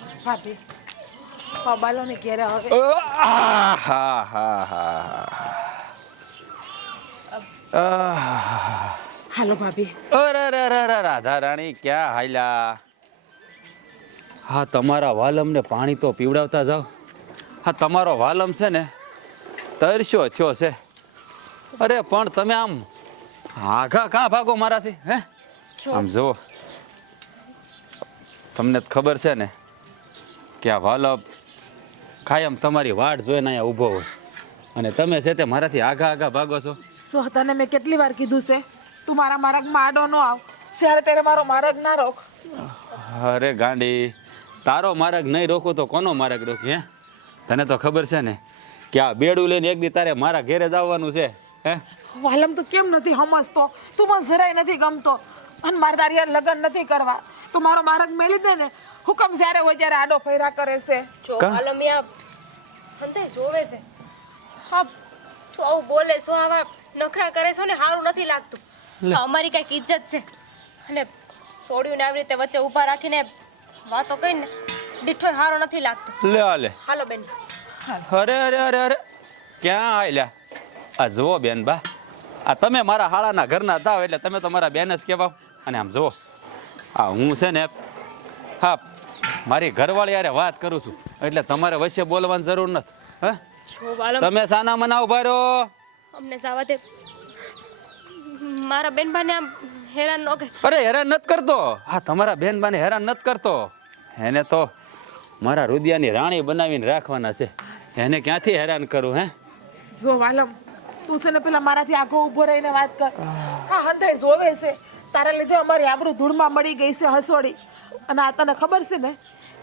ભાભી બાલો ને ઘેરે હવે હાલો ભાભી. અરે રાધા રાણી ક્યાં હાલ્યા? હા તમારા વાલમને પાણી તો પીવડાવતા જાઓ. હા તમારો વાલમ છે ને તરસ્યો થયો છે. અરે પણ તમે આમ આઘા કાં ભાગો મારાથી? હે આમ જુઓ, તમને ખબર છે ને કે આ વાલમ કાયમ તમારી વાટ જોઈને અહીંયા ઊભો હોય અને તમે છે તે મારાથી આઘા આઘા ભાગો છો. સો તને મેં કેટલી વાર કીધું છે તું મારા માર્ગમાં આડો ન આવ. જ્યારે ત્યારે મારો માર્ગ ના રોક. અરે ગાંડી, તારો માર્ગ નહીં રોકું તો કોનો માર્ગ રોકી? હે તને તો ખબર છે ને કે આ બેડું લઈને એક દી તારે મારા ઘેરે જ આવવાનું છે. હે વાલમ તું કેમ નથી સમજતો? તું મને જરાય નથી ગમતો અને મારે તારી યાર લગ્ન નથી કરવા. તું મારો માર્ગ મેલી દે ને. હુકમ જ્યારે હોય ત્યારે આડો ફેરા કરે છે. જો આલમિયા હંતે જોવે છે. હા તું આવું બોલે છો, આવા નખરા કરે છો ને સારું નથી લાગતું. અમારી કઈક ઇજ્જત છે અને છોડ્યું ને આવી રીતે વચ્ચે ઊભા રાખીને વાતો કહીને દીઠો સારો નથી લાગતો. લે આલે. હાલો બેન. અરે ક્યાં આયલા? આ જુઓ બેન બા, આ તમે મારા હાળાના ઘરના થાવ એટલે તમે તો મારા બેન જ કહેવાવ. અને આમ જુઓ, આ હું છે ને હા મારી ઘરવાળી યારે વાત કરું છું એટલે તમારે વચ્ચે બોલવાની જરૂર નથી. હા જો વાલમ તમે સાના મના ઉભા રહો. અમને જવા દે. મારા બેનબાને આમ હેરાન ન કરે. અરે હેરાન નથી કરતો. હા તમારા બેન બાને હેરાન નથી કરતો. એને તો મારા રુદિયાની રાણી બનાવીને રાખવાના છે. એને ક્યાંથી હેરાન કરું? હે જો વાલમ તું છે ને પેલા મારાથી આગો ઊભો રહીને વાત કર. હા હંધાઈ જોવે છે તારા લીધે અમારી આબરૂ ધૂળમાં મળી ગઈ છે હસોડી. અને આ તને ખબર છે ને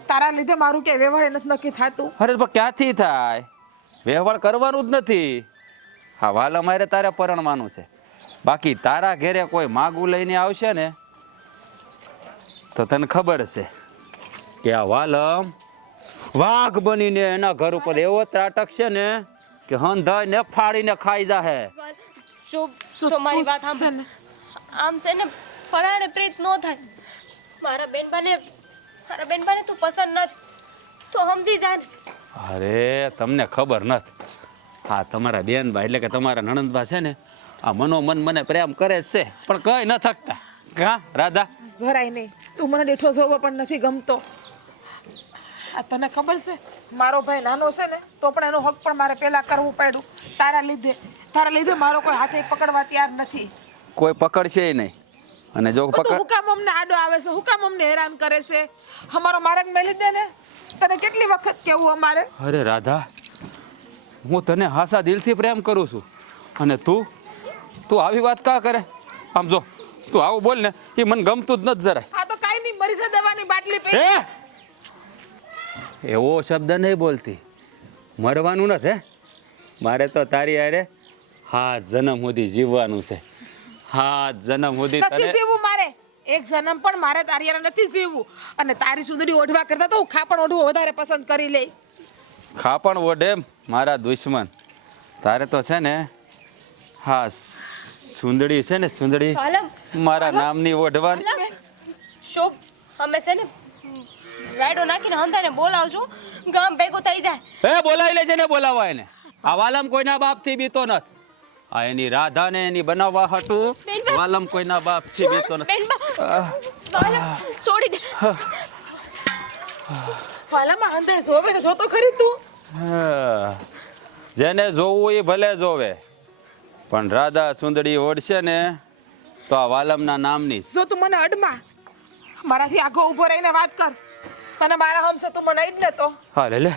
તારા લીધે મારું ક્યાંય વ્યવહાર નથી નક્કી થતું. અરે પણ ક્યાંથી થાય? વ્યવહાર કરવાનું જ નથી. હા વાલા મારે તારે પરણવાનું છે. બાકી તારા ઘેરે કોઈ માગું લઈને આવશે ને તો તને ખબર છે કે આ વાલમ વાઘ બનીને એના ઘર ઉપર એવો ત્રાટકશે ને કે હંધાઈને ફાડીને ખાઈ જાહે. જો મારી વાત સાંભળ. આમ છે ને ફરાણે પ્રીત ન થાય. મારા બેનબાને તું પસંદ નથી તો સમજી જા ને. અરે તમને ખબર નથી, હા તમારા બેનબા એટલે કે તમારા નણંદબા છે ને આ મનોમન મને પ્રેમ કરે જ છે પણ કઈ ન થકતા. હા રાધા જરાય નહીં. તું મને દેઠો જોવો પણ નથી ગમતો. આ તને ખબર છે મારો ભાઈ નાનો છે ને તો પણ એનો હક પણ મારે પહેલા કરવું પડ્યું તારા લીધે મારો કોઈ હાથે પકડવા તૈયાર નથી. કોઈ પકડશે નહીં. અને જો તું પકડ હુકામ અમને આડો આવે છે, હુકામ અમને હેરાન કરે છે. અમારો માર્ગ મેલી દે ને. તને કેટલી વખત કેવું અમારે? અરે રાધા, હું તને હાસા દિલથી પ્રેમ કરું છું અને તું આવી વાત કા કરે? આમ જો તું આવું બોલ ને એ મને ગમતું જ નથી જરાય. આ તો કાઈ નહીં, મરી છે દવાની બાટલી પી. હે એવો શબ્દ નહીં બોલતી. મરવાનું નથી. હે મારે તો તારી હારે હા જન્મ સુધી જીવવાનું છે. હા જન્મ સુધી નથી તને જીવવું મારે. એક જન્મ પણ મારે તારી હારે નથી જીવવું. અને તારી સુંદરી ઓઢવા કરતા તો હું ખાપણ ઓઢવું વધારે પસંદ કરી લઈ. ખાપણ ઓઢે મારા દુશ્મન. તારે તો છે ને હા સુંદડી છે ને સુંદડી વાલમ મારા નામની ઓઢવાની. શોભ અમે છે ને રાડો નાખીને હંધાને બોલાવશું. ગામ ભેગું થઈ જાય. હે બોલાવી લેજે ને બોલાવા એને. આ વાલમ કોઈના બાપથી બીતો નથી. આ એની રાધાને એની બનાવવા હતું. બેનબા. વાલમ કોઈના બાપથી બીતો નથી. બેનબા વાલમ છોડી દે. વાલામાં અંધે જોવે તો જોતો ખરી તું. હા. જેને જોવું એ ભલે જોવે પણ રાધા સુંદડી ઓઢશે ને તો આ વાલમના નામની જ. જો તું મને અડમાં મારાથી આગો ઊભો રહીને વાત કર. તને મારા હમસે તું મને અડ ને તો હા લે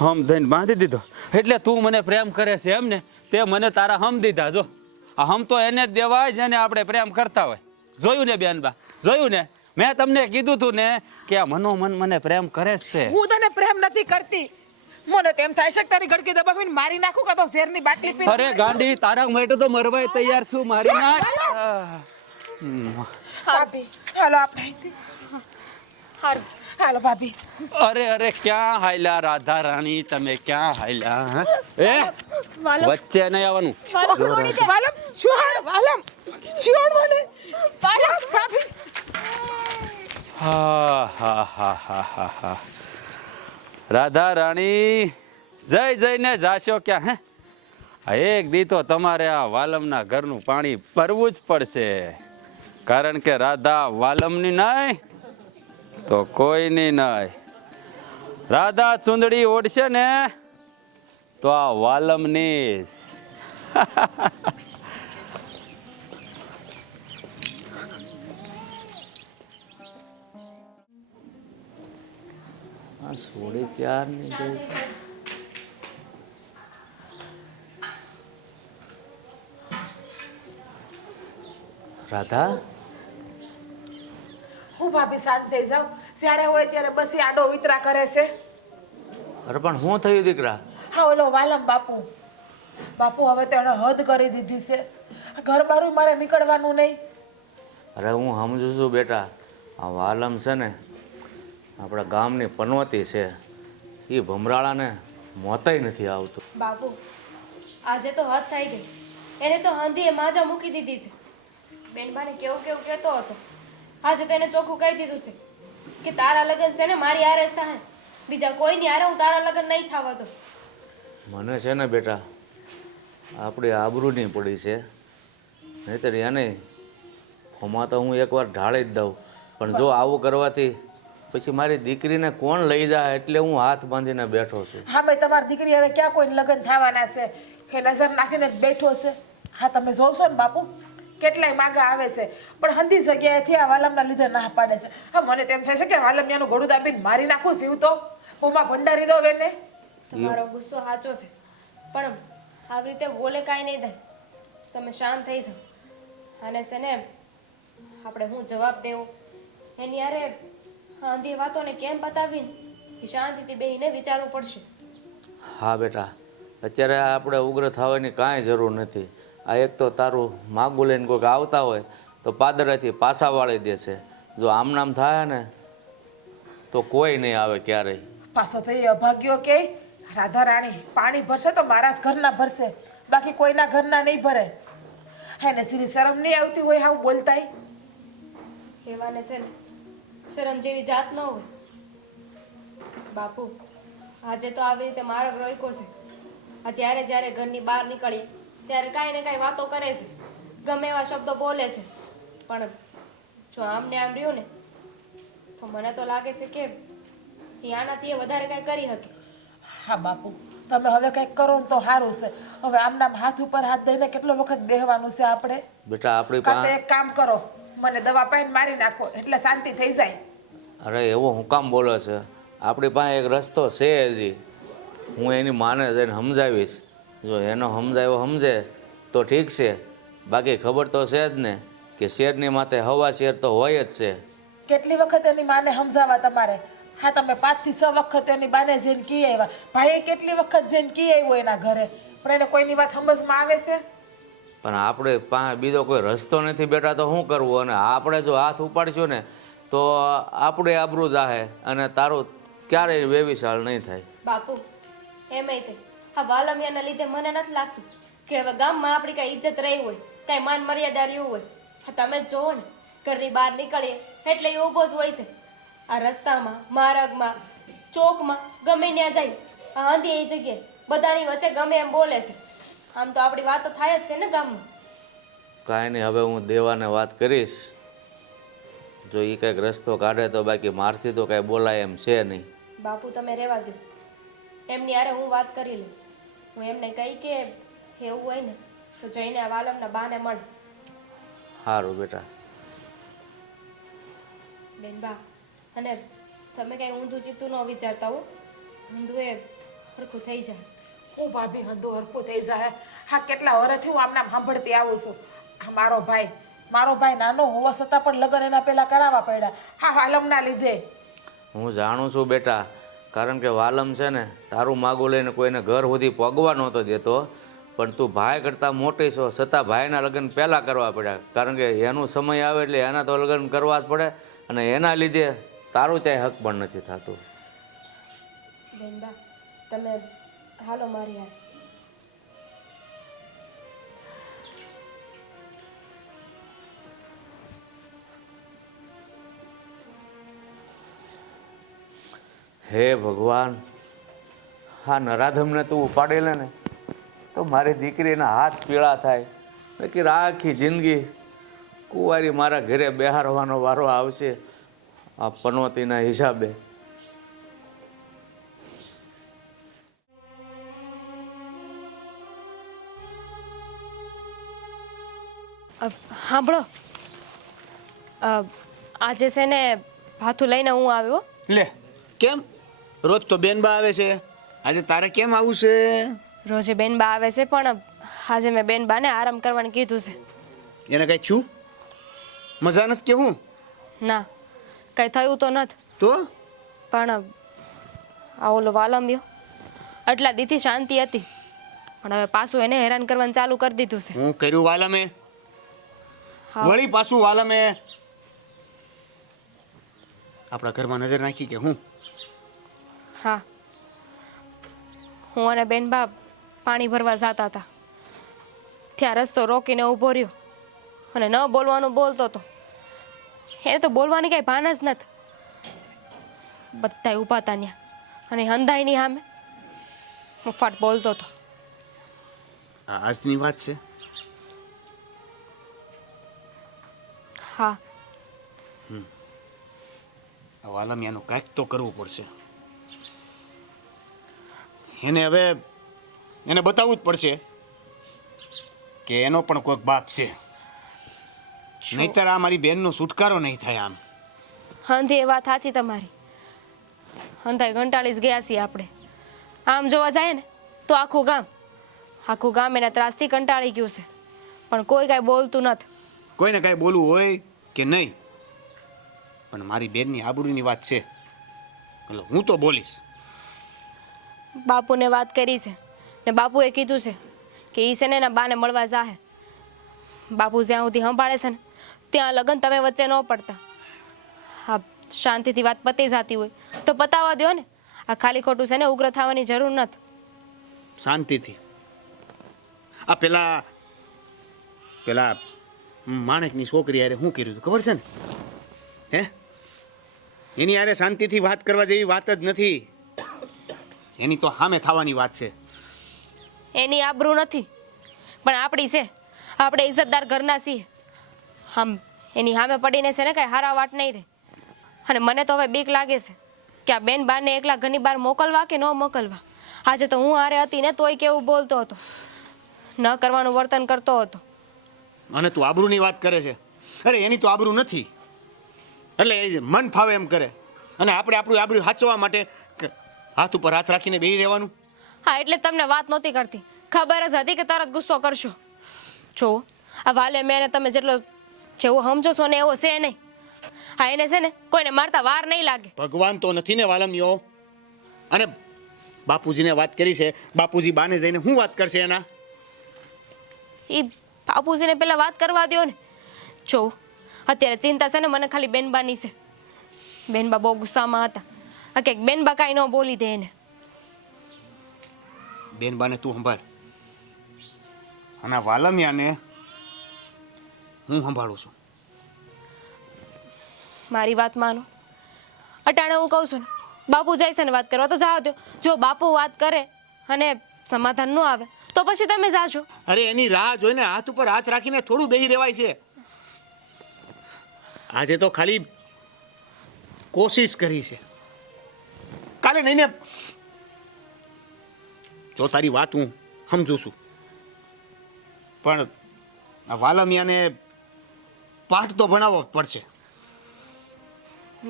હમ દઈને બાંધી દીધો એટલે તું મને પ્રેમ કરે છે એમ ને? તે મને તારા હમ દીધા. જો આ હમ તો એને જ દેવાય જેને આપણે પ્રેમ કરતા હોય. જોયું ને બેનબા, જોયું ને? મેં તમને કીધું તું ને કે આ મનોમન મને પ્રેમ કરે જ છે. હું તને પ્રેમ નથી કરતી. મને તેમ થાય છે કે તારી ગડકી દબાવીને મારી નાખું કે તો ઝેરની બાટલી પી. અરે ગાંડી, તારા માટે તો મરવાય તૈયાર છું. મારી નાખ. ભાભી હાલો આપણે અહીંથી. હારું હાલો ભાભી. અરે ક્યાં હાયલા રાધા રાણી, તમે ક્યાં હાયલા? હે? એ વાલમ વચ્ચે નહીં આવવાનું. વાલમ છોડ વાલમ છોડ મને વાલમ ભાભી. હા હા હા હા હા હા રાધા રાણી જય જઈને જાશો ક્યાં હે આ એક દી તો તમારે આ વાલમના ઘરનું પાણી ભરવું જ પડશે કારણ કે રાધા વાલમની નહીં તો કોઈની નહીં રાધા ચુંદડી ઓઢશે ને તો આ વાલમની આ સોડી ક્યારની ગઈ છે? રાધા હું ભાભી શાંત થઈ જાઉં જ્યારે હોય ત્યારે બસ ઈ આડો વિતરા કરે છે. અરે પણ શું થયું દીકરા? હા ઓલો વાલમ બાપુ બાપુ હવે તો એણે હદ કરી દીધી છે. ઘર બારું મારે નીકળવાનું નહીં. અરે હું સમજુ છું બેટા, આ વાલમ છે ને આપણા ગામની પનવતી છે, એ ભમરાળાને મોતય નથી આવતું. બાપુ આજે તો હદ થઈ ગઈ. એને તો હંધીએ માજા મૂકી દીધી છે. બેનબાને કેવું કેવું કહેતો હતો. આજે તો એને ચોખ્ખું કહી દીધું છે કે તારા લગ્ન છે ને મારી હારે જ થાય, બીજા કોઈની હારે હું તારા લગ્ન નહીં થવા દઉં. મને છે ને બેટા આપણી આબરૂની પડી છે, નહીંતર એને ફોમાં તો હું એકવાર ઢાળી જ દઉં, પણ જો આવું કરવાથી પછી મારી દીકરીને કોણ લઈ જાય એટલે હું હાથ બાંધીને બેઠો છું. હા ભાઈ તમારી દીકરી હવે ક્યાં કોઈ લગ્ન થવાના છે એ નજર નાખીને જ બેઠો છે. હા તમે જોશો ને બાપુ કેટલાય માગા આવે છે પણ હંધી જગ્યાએથી આ વાલમના લીધે ના પાડે છે. હા મને તેમ થાય છે કે વાલમિયાનું ઘોડું દાબીને મારી નાખું જીવ તો ઓમાં ભંડારી દો એને. તમારો ગુસ્સો સાચો છે પણ આવી રીતે બોલે કાંઈ નહીં થાય. તમે શાંત થઈ જાઓ. અને છે ને આપણે હું જવાબ દેવો એની હારે આંધી વાતોને કેમ પતાવીને એ શાંતિથી બેહીને વિચારવું પડશે. હા બેટા, અત્યારે આપણે ઉગ્ર થવાની કાંઈ જરૂર નથી. આ એક તો તારું માગું લઈને કોઈક આવતા હોય તો પાદરાથી પાછા વાળી દેશે. જો આમ નામ થાય ને તો કોઈ નહીં આવે ક્યારેય. પાછો તો એ અભાગ્યો કે રાધા રાણી પાણી ભરશે તો મારા જ ઘરના ભરશે, બાકી કોઈના ઘરના નહીં ભરે. એને સીરી શરમ નહીં આવતી હોય હા બોલતાય. કહેવાને છે ને શરમ જેવી જાત ન હોય. બાપુ આજે તો આવી રીતે માર્ગ રોક્યો છે. આ જ્યારે જ્યારે ઘરની બહાર નીકળીએ ત્યારે કાંઈ ને કાંઈ વાતો કરે છે, ગમે એવા શબ્દો બોલે છે. પણ જો આમને આમ રહ્યું ને તો મને તો લાગે છે કે એ આનાથી એ વધારે કાંઈ કરી શકે. હા બાપુ તમે હવે કંઈક કરો ને તો સારું છે. હવે આમના હાથ ઉપર હાથ દઈને કેટલો વખત બેહવાનું છે આપણે? બેટા આપણી કાં તો પાસે એક કામ કરો મને દવા પાઈને મારી નાખો એટલે શાંતિ થઈ જાય. અરે એવો હું કામ બોલે છે? આપણી પાસે એક રસ્તો છે હજી. હું એની માને જઈને સમજાવીશ. જો એનો સમજાવ્યો સમજે તો ઠીક છે, બાકી ખબર તો છે જ ને કે શેરની માથે હવા શેર તો હોય જ છે. કેટલી વખત એની માને સમજાવવા તમારે? હા તમે 5 થી 6 વખત એની બાને જઈને કી આવ્યા. ભાઈએ કેટલી વખત જઈને કી આવ્યો એના ઘરે, પણ એને કોઈની વાત સમજમાં આવે છે? પણ આપણે પાસે બીજો કોઈ રસ્તો નથી બેટા, તો શું કરવું? અને આપણે જો હાથ ઉપાડશું ને તો આપણે આબરૂ જાહે અને તારું ક્યારેય વેવિશાળ નહીં થાય. બાપુ એમય તે આ વાલમિયાના લીધે મને નથી લાગતું કે હવે ગામમાં આપણી કાંઈ ઇજ્જત રહી હોય, કાંઈ માન મર્યાદા રહ્યું હોય. હા તમે જ જોવો ને ઘરની બહાર નીકળીએ એટલે એ ઊભો જ હોય છે. આ રસ્તામાં, માર્ગમાં, ચોકમાં ગમે ત્યાં જાય આ આંધી એ જગ્યાએ બધાની વચ્ચે ગમે એમ બોલે છે. આમ તો આપણી વાતો થાય જ છે ને ગામમાં. કાંઈ નહીં, હવે હું દેવાને વાત કરીશ. જો એ કંઈક રસ્તો કાઢે તો, બાકી મારથી તો કાંઈ બોલાય એમ છે નહીં. બાપુ તમે રહેવા દો, એમની હારે હું વાત કરી લઉં. હું એમને કહી કે એવું હોય ને તો જઈને આ વાલમના બાને મળે. સારું બેટા. બેનબા અને તમે કાંઈ ઊંધું ચીતું ન વિચારતા હો. ઊંધું એ સરખું થઈ જાય. હું ભાભી હંધો હરખું થઈ જાય. હા કેટલા વર્ષથી હું આમના સાંભળતી આવું છું. આ મારો ભાઈ નાનો હોવા છતાં પણ લગ્ન એના પહેલા કરાવવા પડ્યા હા વાલમના લીધે. હું જાણું છું બેટા, કારણ કે વાલમ છે ને તારું માગું લઈને કોઈને ઘર સુધી પગવા નહોતો દેતો, પણ તું ભાઈ કરતાં મોટી છો છતાં ભાઈના લગ્ન પહેલાં કરવા પડ્યા. કારણ કે એનું સમય આવે એટલે એના તો લગ્ન કરવા જ પડે, અને એના લીધે તારું ચાય હક પણ નથી થતું. બેનબા તમે હાલો મારી હારે. હે ભગવાન, હા નરાધમને તું ઉપાડી લે ને તો મારી દીકરીના હાથ પીળા થાય, નક્કી આખી જિંદગી કુંવારી મારા ઘરે બેહારવાનો વારો આવશે આ પનોતીના હિસાબે. સાંભળો, આજે છે ને ભાથું લઈને હું આવ્યો. લે કેમ? રોજ તો બેનબા આવે છે, આજે તારે કેમ આવું છે? રોજે બેનબા આવે છે પણ આજે મેં બેનબાને આરામ કરવાનું કીધું છે. એને કઈ થયું? મજા નથી કે હું? ના, કંઈ થયું તો નથી, તો પણ આ ઓલો વાલમ્યો આટલા દીથી શાંતિ હતી, પણ હવે પાછું એને હેરાન કરવાનું ચાલુ કરી દીધું છે. હું કર્યું વાલમે? હા. વળી પાછું વાલમે આપણા ઘરમાં નજર નાખી કે હું? હા, હું અને બેનબા પાણી ભરવા જતા હતા, ત્યાં રસ્તો રોકીને ઊભો રહ્યો અને ન બોલવાનું બોલતો હતો. એને તો બોલવાની કાંઈ ભાન જ નથી. બધાય ઊભા હતા ત્યાં અને હંધાઈની સામે મુફાટ બોલતો હતો. આ આજની વાત છે? હા, આ વાલમિયાનું કાંઈક તો કરવું પડશે. એને હવે એને બતાવવું જ પડશે કે એનો પણ કોઈક બાપ છે, નહીતર આ મારી બેનનો છુટકારો નહીં થાય. આમ હંધી એ વાત સાચી તમારી. હંધાઈ ઘંટાળી જ ગયા છીએ આપણે. આમ જોવા જાય ને તો આખું ગામ એના ત્રાસથી કંટાળી ગયું છે, પણ કોઈ કાંઈ બોલતું નથી. કોઈને કાંઈ બોલવું હોય કે નહીં, પણ મારી બેનની આબરૂની વાત છે એટલે હું તો બોલીશ. બાપુને વાત કરી છે ને બાપુએ કીધું છે કે ઈ છે ને એના બાને મળવા જાહે. બાપુ જ્યાં સુધી સંભાળે છે ને ત્યાં લગન તમે વચ્ચે ન પડતા. હા, શાંતિથી વાત પતી જતી હોય તો પતાવવા દો ને. આ ખાલી ખોટું છે ને ઉગ્ર થવાની જરૂર નથી. શાંતિથી. આ પેલા માણેકની છોકરી યારે શું કર્યું હતું ખબર છે ને? હે, એની યારે શાંતિથી વાત કરવા જેવી વાત જ નથી. એની તો સામે થવાની વાત છે. એની આબરૂ નથી પણ આપણી છે. આપણે ઇજ્જતદાર ઘરના છીએ. આમ એની સામે પડીને છે ને કાંઈ હારા વાટ નહીં રહે. અને મને તો હવે બીક લાગે છે કે આ બેન બાને એકલા ઘરની બહાર મોકલવા કે ન મોકલવા. આજે તો હું હારે હતી ને તોય કેવું બોલતો હતો, ન કરવાનું વર્તન કરતો હતો. અને તું આબરૂની વાત કરે છે? અરે એની તો આબરૂ નથી એટલે એ મન ફાવે એમ કરે, અને આપણે આપણું આબરૂ સાચવવા માટે હાથ ઉપર હાથ રાખીને બેસી રહેવાનું. હા, એટલે તમને વાત નહોતી કરતી. ખબર જ હતી કે તરત ગુસ્સો કરશો. જો આ વાલે મેને તમે જેટલો જેવો સમજો છો ને એવો છે નહીં. હા, એને છે ને કોઈને મારતા વાર નહીં લાગે. ભગવાન તો નથી ને વાલમિયો. અને બાપુજીને વાત કરી છે, બાપુજી બાને જઈને શું વાત કરશે એના? એ બાપુજીને પેલા વાત કરવા દો ને. જો અત્યારે ચિંતા છે ને મને ખાલી બેનબાની છે. બેનબા બહુ ગુસ્સામાં હતા. આ કંઈક બેનબા કાંઈ ન બોલી દે એને. બેનબાને તું સંભાળ, અને આ વાલમિયાને હું સંભાળું છું. મારી વાત માનો. અટાણે હું કહું છું ને બાપુ જાય છે ને વાત કરવા તો જાઓ દો. જો બાપુ વાત કરે અને સમાધાન ન આવે તો પછી તમે જાજો. અરે એની રાહ જોઈને હાથ ઉપર હાથ રાખીને થોડું બેસી રહેવાય છે. આજે તો ખાલી કોશિશ કરી છે, કાલે નહીં ને. જો તારી વાત હું સમજુ છું, પણ આ વાલમિયાને પાઠ તો ભણાવવો પડશે.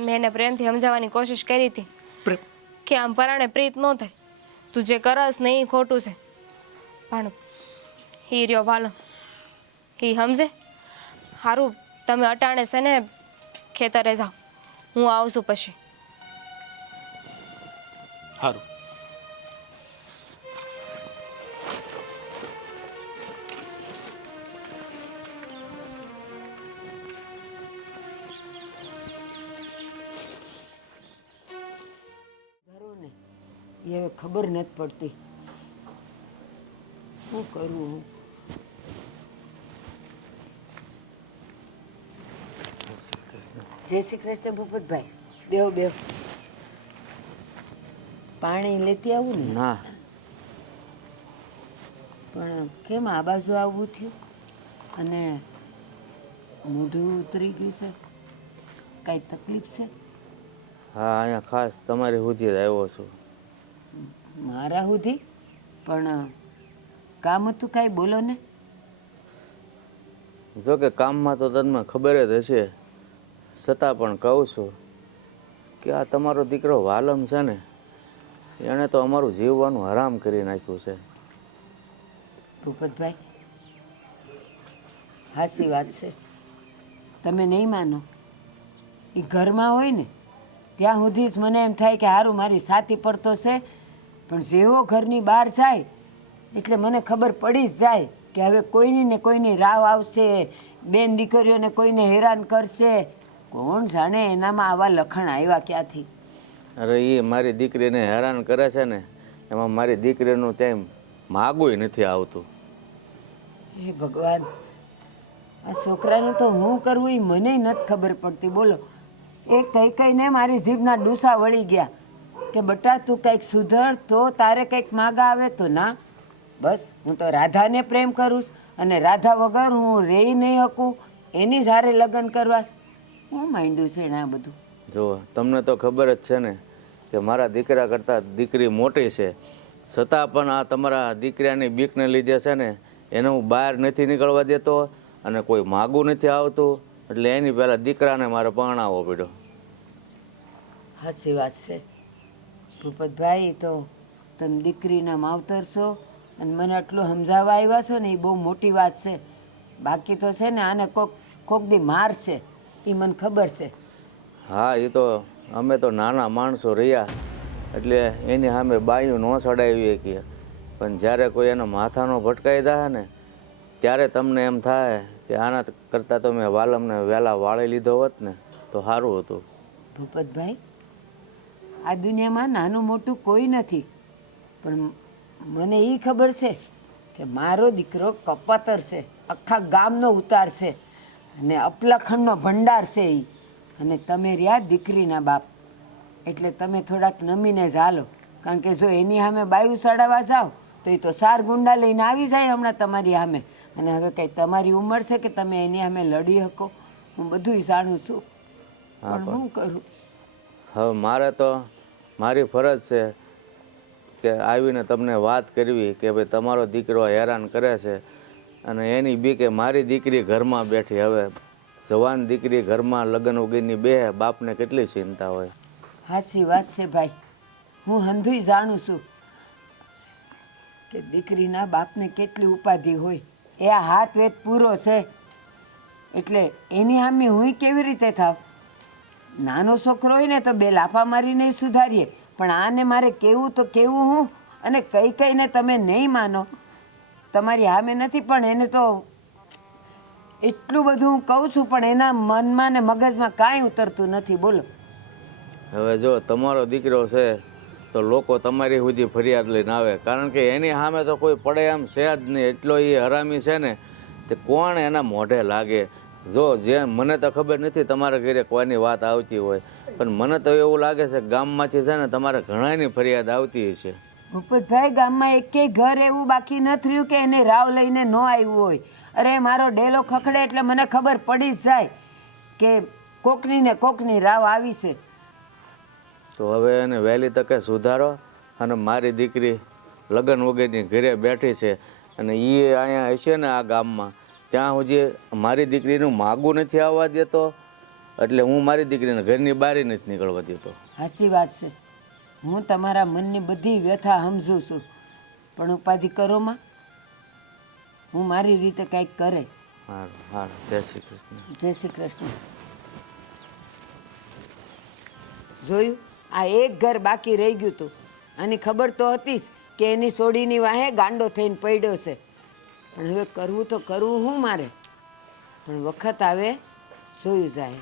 મેં એને પ્રેમથી સમજાવવાની કોશિશ કરી હતી કે આમ પરાણે પ્રીત ન થાય. તું જે કરસ ને એ ખોટું છે. પણ ઈ રહ્યો વાલમ કે સમજે. સારું, તમે અટાણે છે ને ખેતરે જાઓ, હું આવશું પછી. સારું. એ હવે ખબર નથી પડતી શું કરું હું. જય શ્રી કૃષ્ણ ભૂપતભાઈ. બેહો બેહો. પાણી લેતી આવું ને. ના પણ કેમ આ બાજુ આવવું થયું? અને મોઢું ઉતરી ગયું છે, કાંઈ તકલીફ છે? હા અહીંયા ખાસ તમારી સુધી જ આવ્યો છું. મારા સુધી? પણ કામ હતું કાંઈ, બોલો ને. જો કે કામમાં તો તમને ખબર જ હશે, છતાં પણ કહું છું કે આ તમારો દીકરો વાલમ છે ને, એણે તો અમારું જીવવાનું હરામ કરી નાખ્યું છે. ભૂપતભાઈ, હાચી વાત છે. તમે નહીં માનો, એ ઘરમાં હોય ને ત્યાં સુધી જ મને એમ થાય કે સારું મારી સાથી પડતો છે, પણ જેવો ઘરની બહાર જાય એટલે મને ખબર પડી જ જાય કે હવે કોઈની ને કોઈની રાવ આવશે, બેન દીકરીઓને કોઈને હેરાન કરશે. કોણ જાણે એનામાં આવા લખણ આવ્યા ક્યાંથી. અરે એ મારી દીકરીને હેરાન કરે છે ને, એમાં મારી દીકરીનું તેમ માગુંય નથી આવતું. હે ભગવાન, આ છોકરાનું તો હું કરવું એ મને નથી ખબર પડતી. બોલો, એ કઈ કઈને મારી જીભના ડૂસા વળી ગયા કે બટા તું કંઈક સુધર તો તારે કંઈક માગા આવે તો ના. બસ હું તો રાધાને પ્રેમ કરું છું અને રાધા વગર હું રહી નહીં શકું, એની સાથે લગ્ન કરવા. હું માંડ્યું છે એને આ બધું. જો તમને તો ખબર જ છે ને કે મારા દીકરા કરતાં દીકરી મોટી છે, છતાં પણ આ તમારા દીકરાની બીકને લીધે છે ને એને હું બહાર નથી નીકળવા દેતો અને કોઈ માગું નથી આવતું, એટલે એની પહેલાં દીકરાને મારે પરણાવવો પડ્યો. સાચી વાત છે ભૂપતભાઈ, તો તમે દીકરીના માવતર છો અને મને આટલું સમજાવવા આવ્યા છો ને એ બહુ મોટી વાત છે. બાકી તો છે ને આને કોક દી માર છે, એ મને ખબર છે. હા એ તો અમે તો નાના માણસો રહ્યા એટલે એની સામે બાયું ન ચડાવીએ કે, પણ જ્યારે કોઈ એનો માથાનો ભટકાઈ જાય ને ત્યારે તમને એમ થાય કે આના કરતાં તો મેં વાલમને વહેલા વાળી લીધો હોત ને તો સારું હતું. ભૂપતભાઈ, આ દુનિયામાં નાનું મોટું કોઈ નથી, પણ મને એ ખબર છે કે મારો દીકરો કપાતર છે, આખા ગામનો ઉતાર છે અને અપલાખંડનો ભંડાર છે એ. અને તમે રહ્યા દીકરીના બાપ, એટલે તમે થોડાક નમીને જ હાલો, કારણ કે જો એની સામે બાયું સડાવવા જાઓ તો એ તો સાર ગુંડા લઈને આવી જાય હમણાં તમારી સામે. અને હવે કંઈ તમારી ઉંમર છે કે તમે એની સામે લડી શકો? હું બધું જાણું છું, પણ શું કરું? હવે મારે તો મારી ફરજ છે કે આવીને તમને વાત કરવી કે ભાઈ તમારો દીકરો હેરાન કરે છે અને એની બીકે મારી દીકરી ઘરમાં બેઠી. હવે જવાન દીકરી ઘરમાં લગ્ન વગરની બે બાપને કેટલી ચિંતા હોય. સાચી વાત છે ભાઈ, હું હંધુય જાણું છું કે દીકરીના બાપને કેટલી ઉપાધિ હોય. એ આ હાથ વેત પૂરો છે એટલે એની સામે હું કેવી રીતે થાવ? નાનો છોકરો હોય ને તો બે લાફા મારીને સુધારીએ, પણ આને મારે કેવું તો કેવું હું? અને કઈ કઈને તમે નહીં માનો, તમારી સામે નથી પણ એને તો એટલું બધું હું કહું છું પણ એના મનમાં ને મગજમાં કાંઈ ઉતરતું નથી. બોલો, હવે જો તમારો દીકરો છે તો લોકો તમારી સુધી ફરિયાદ લઈને આવે, કારણ કે એની સામે તો કોઈ પડે એમ છે જ નહીં. એટલો એ હરામી છે ને તે કોણ એના મોઢે લાગે. જો જે મને તો ખબર નથી તમારા ઘરે કોઈની વાત આવતી હોય, પણ મને તો એવું લાગે છે ગામમાંથી છે ને તમારે ઘણાની ફરિયાદ આવતી છે. ભૂપતભાઈ, ગામમાં એકેય ઘર એવું બાકી નથી રહ્યું કે એને રાવ લઈને ન આવ્યું હોય. અરે મારો ડેલો ખખડે એટલે મને ખબર પડી જ જાય કે કોકની ને કોકની રાવ આવી છે. તો હવે એને વહેલી તકે સુધારો અને મારી દીકરી લગ્ન વગરની ઘરે બેઠી છે અને એ અહીંયા હશે ને આ ગામમાં ત્યાં સુધી મારી દીકરીનું માગું નથી આવવા દેતો, એટલે હું મારી દીકરીને ઘરની બહાર નથી નીકળવા દેતો. સાચી વાત છે, હું તમારા મનની બધી વ્યથા સમજું છું, પણ ઉપાધિ કરો માં, હું મારી રીતે કંઈક કરે. હારું હારું, જય શ્રી કૃષ્ણ. જય શ્રી કૃષ્ણ. જોયું, આ એક ઘર બાકી રહી ગયું હતું. આની ખબર તો હતી જ કે એની સોડીની વાહે ગાંડો થઈને પડ્યો છે, પણ હવે કરવું તો કરવું હું મારે, પણ વખત આવે જોયું જાય.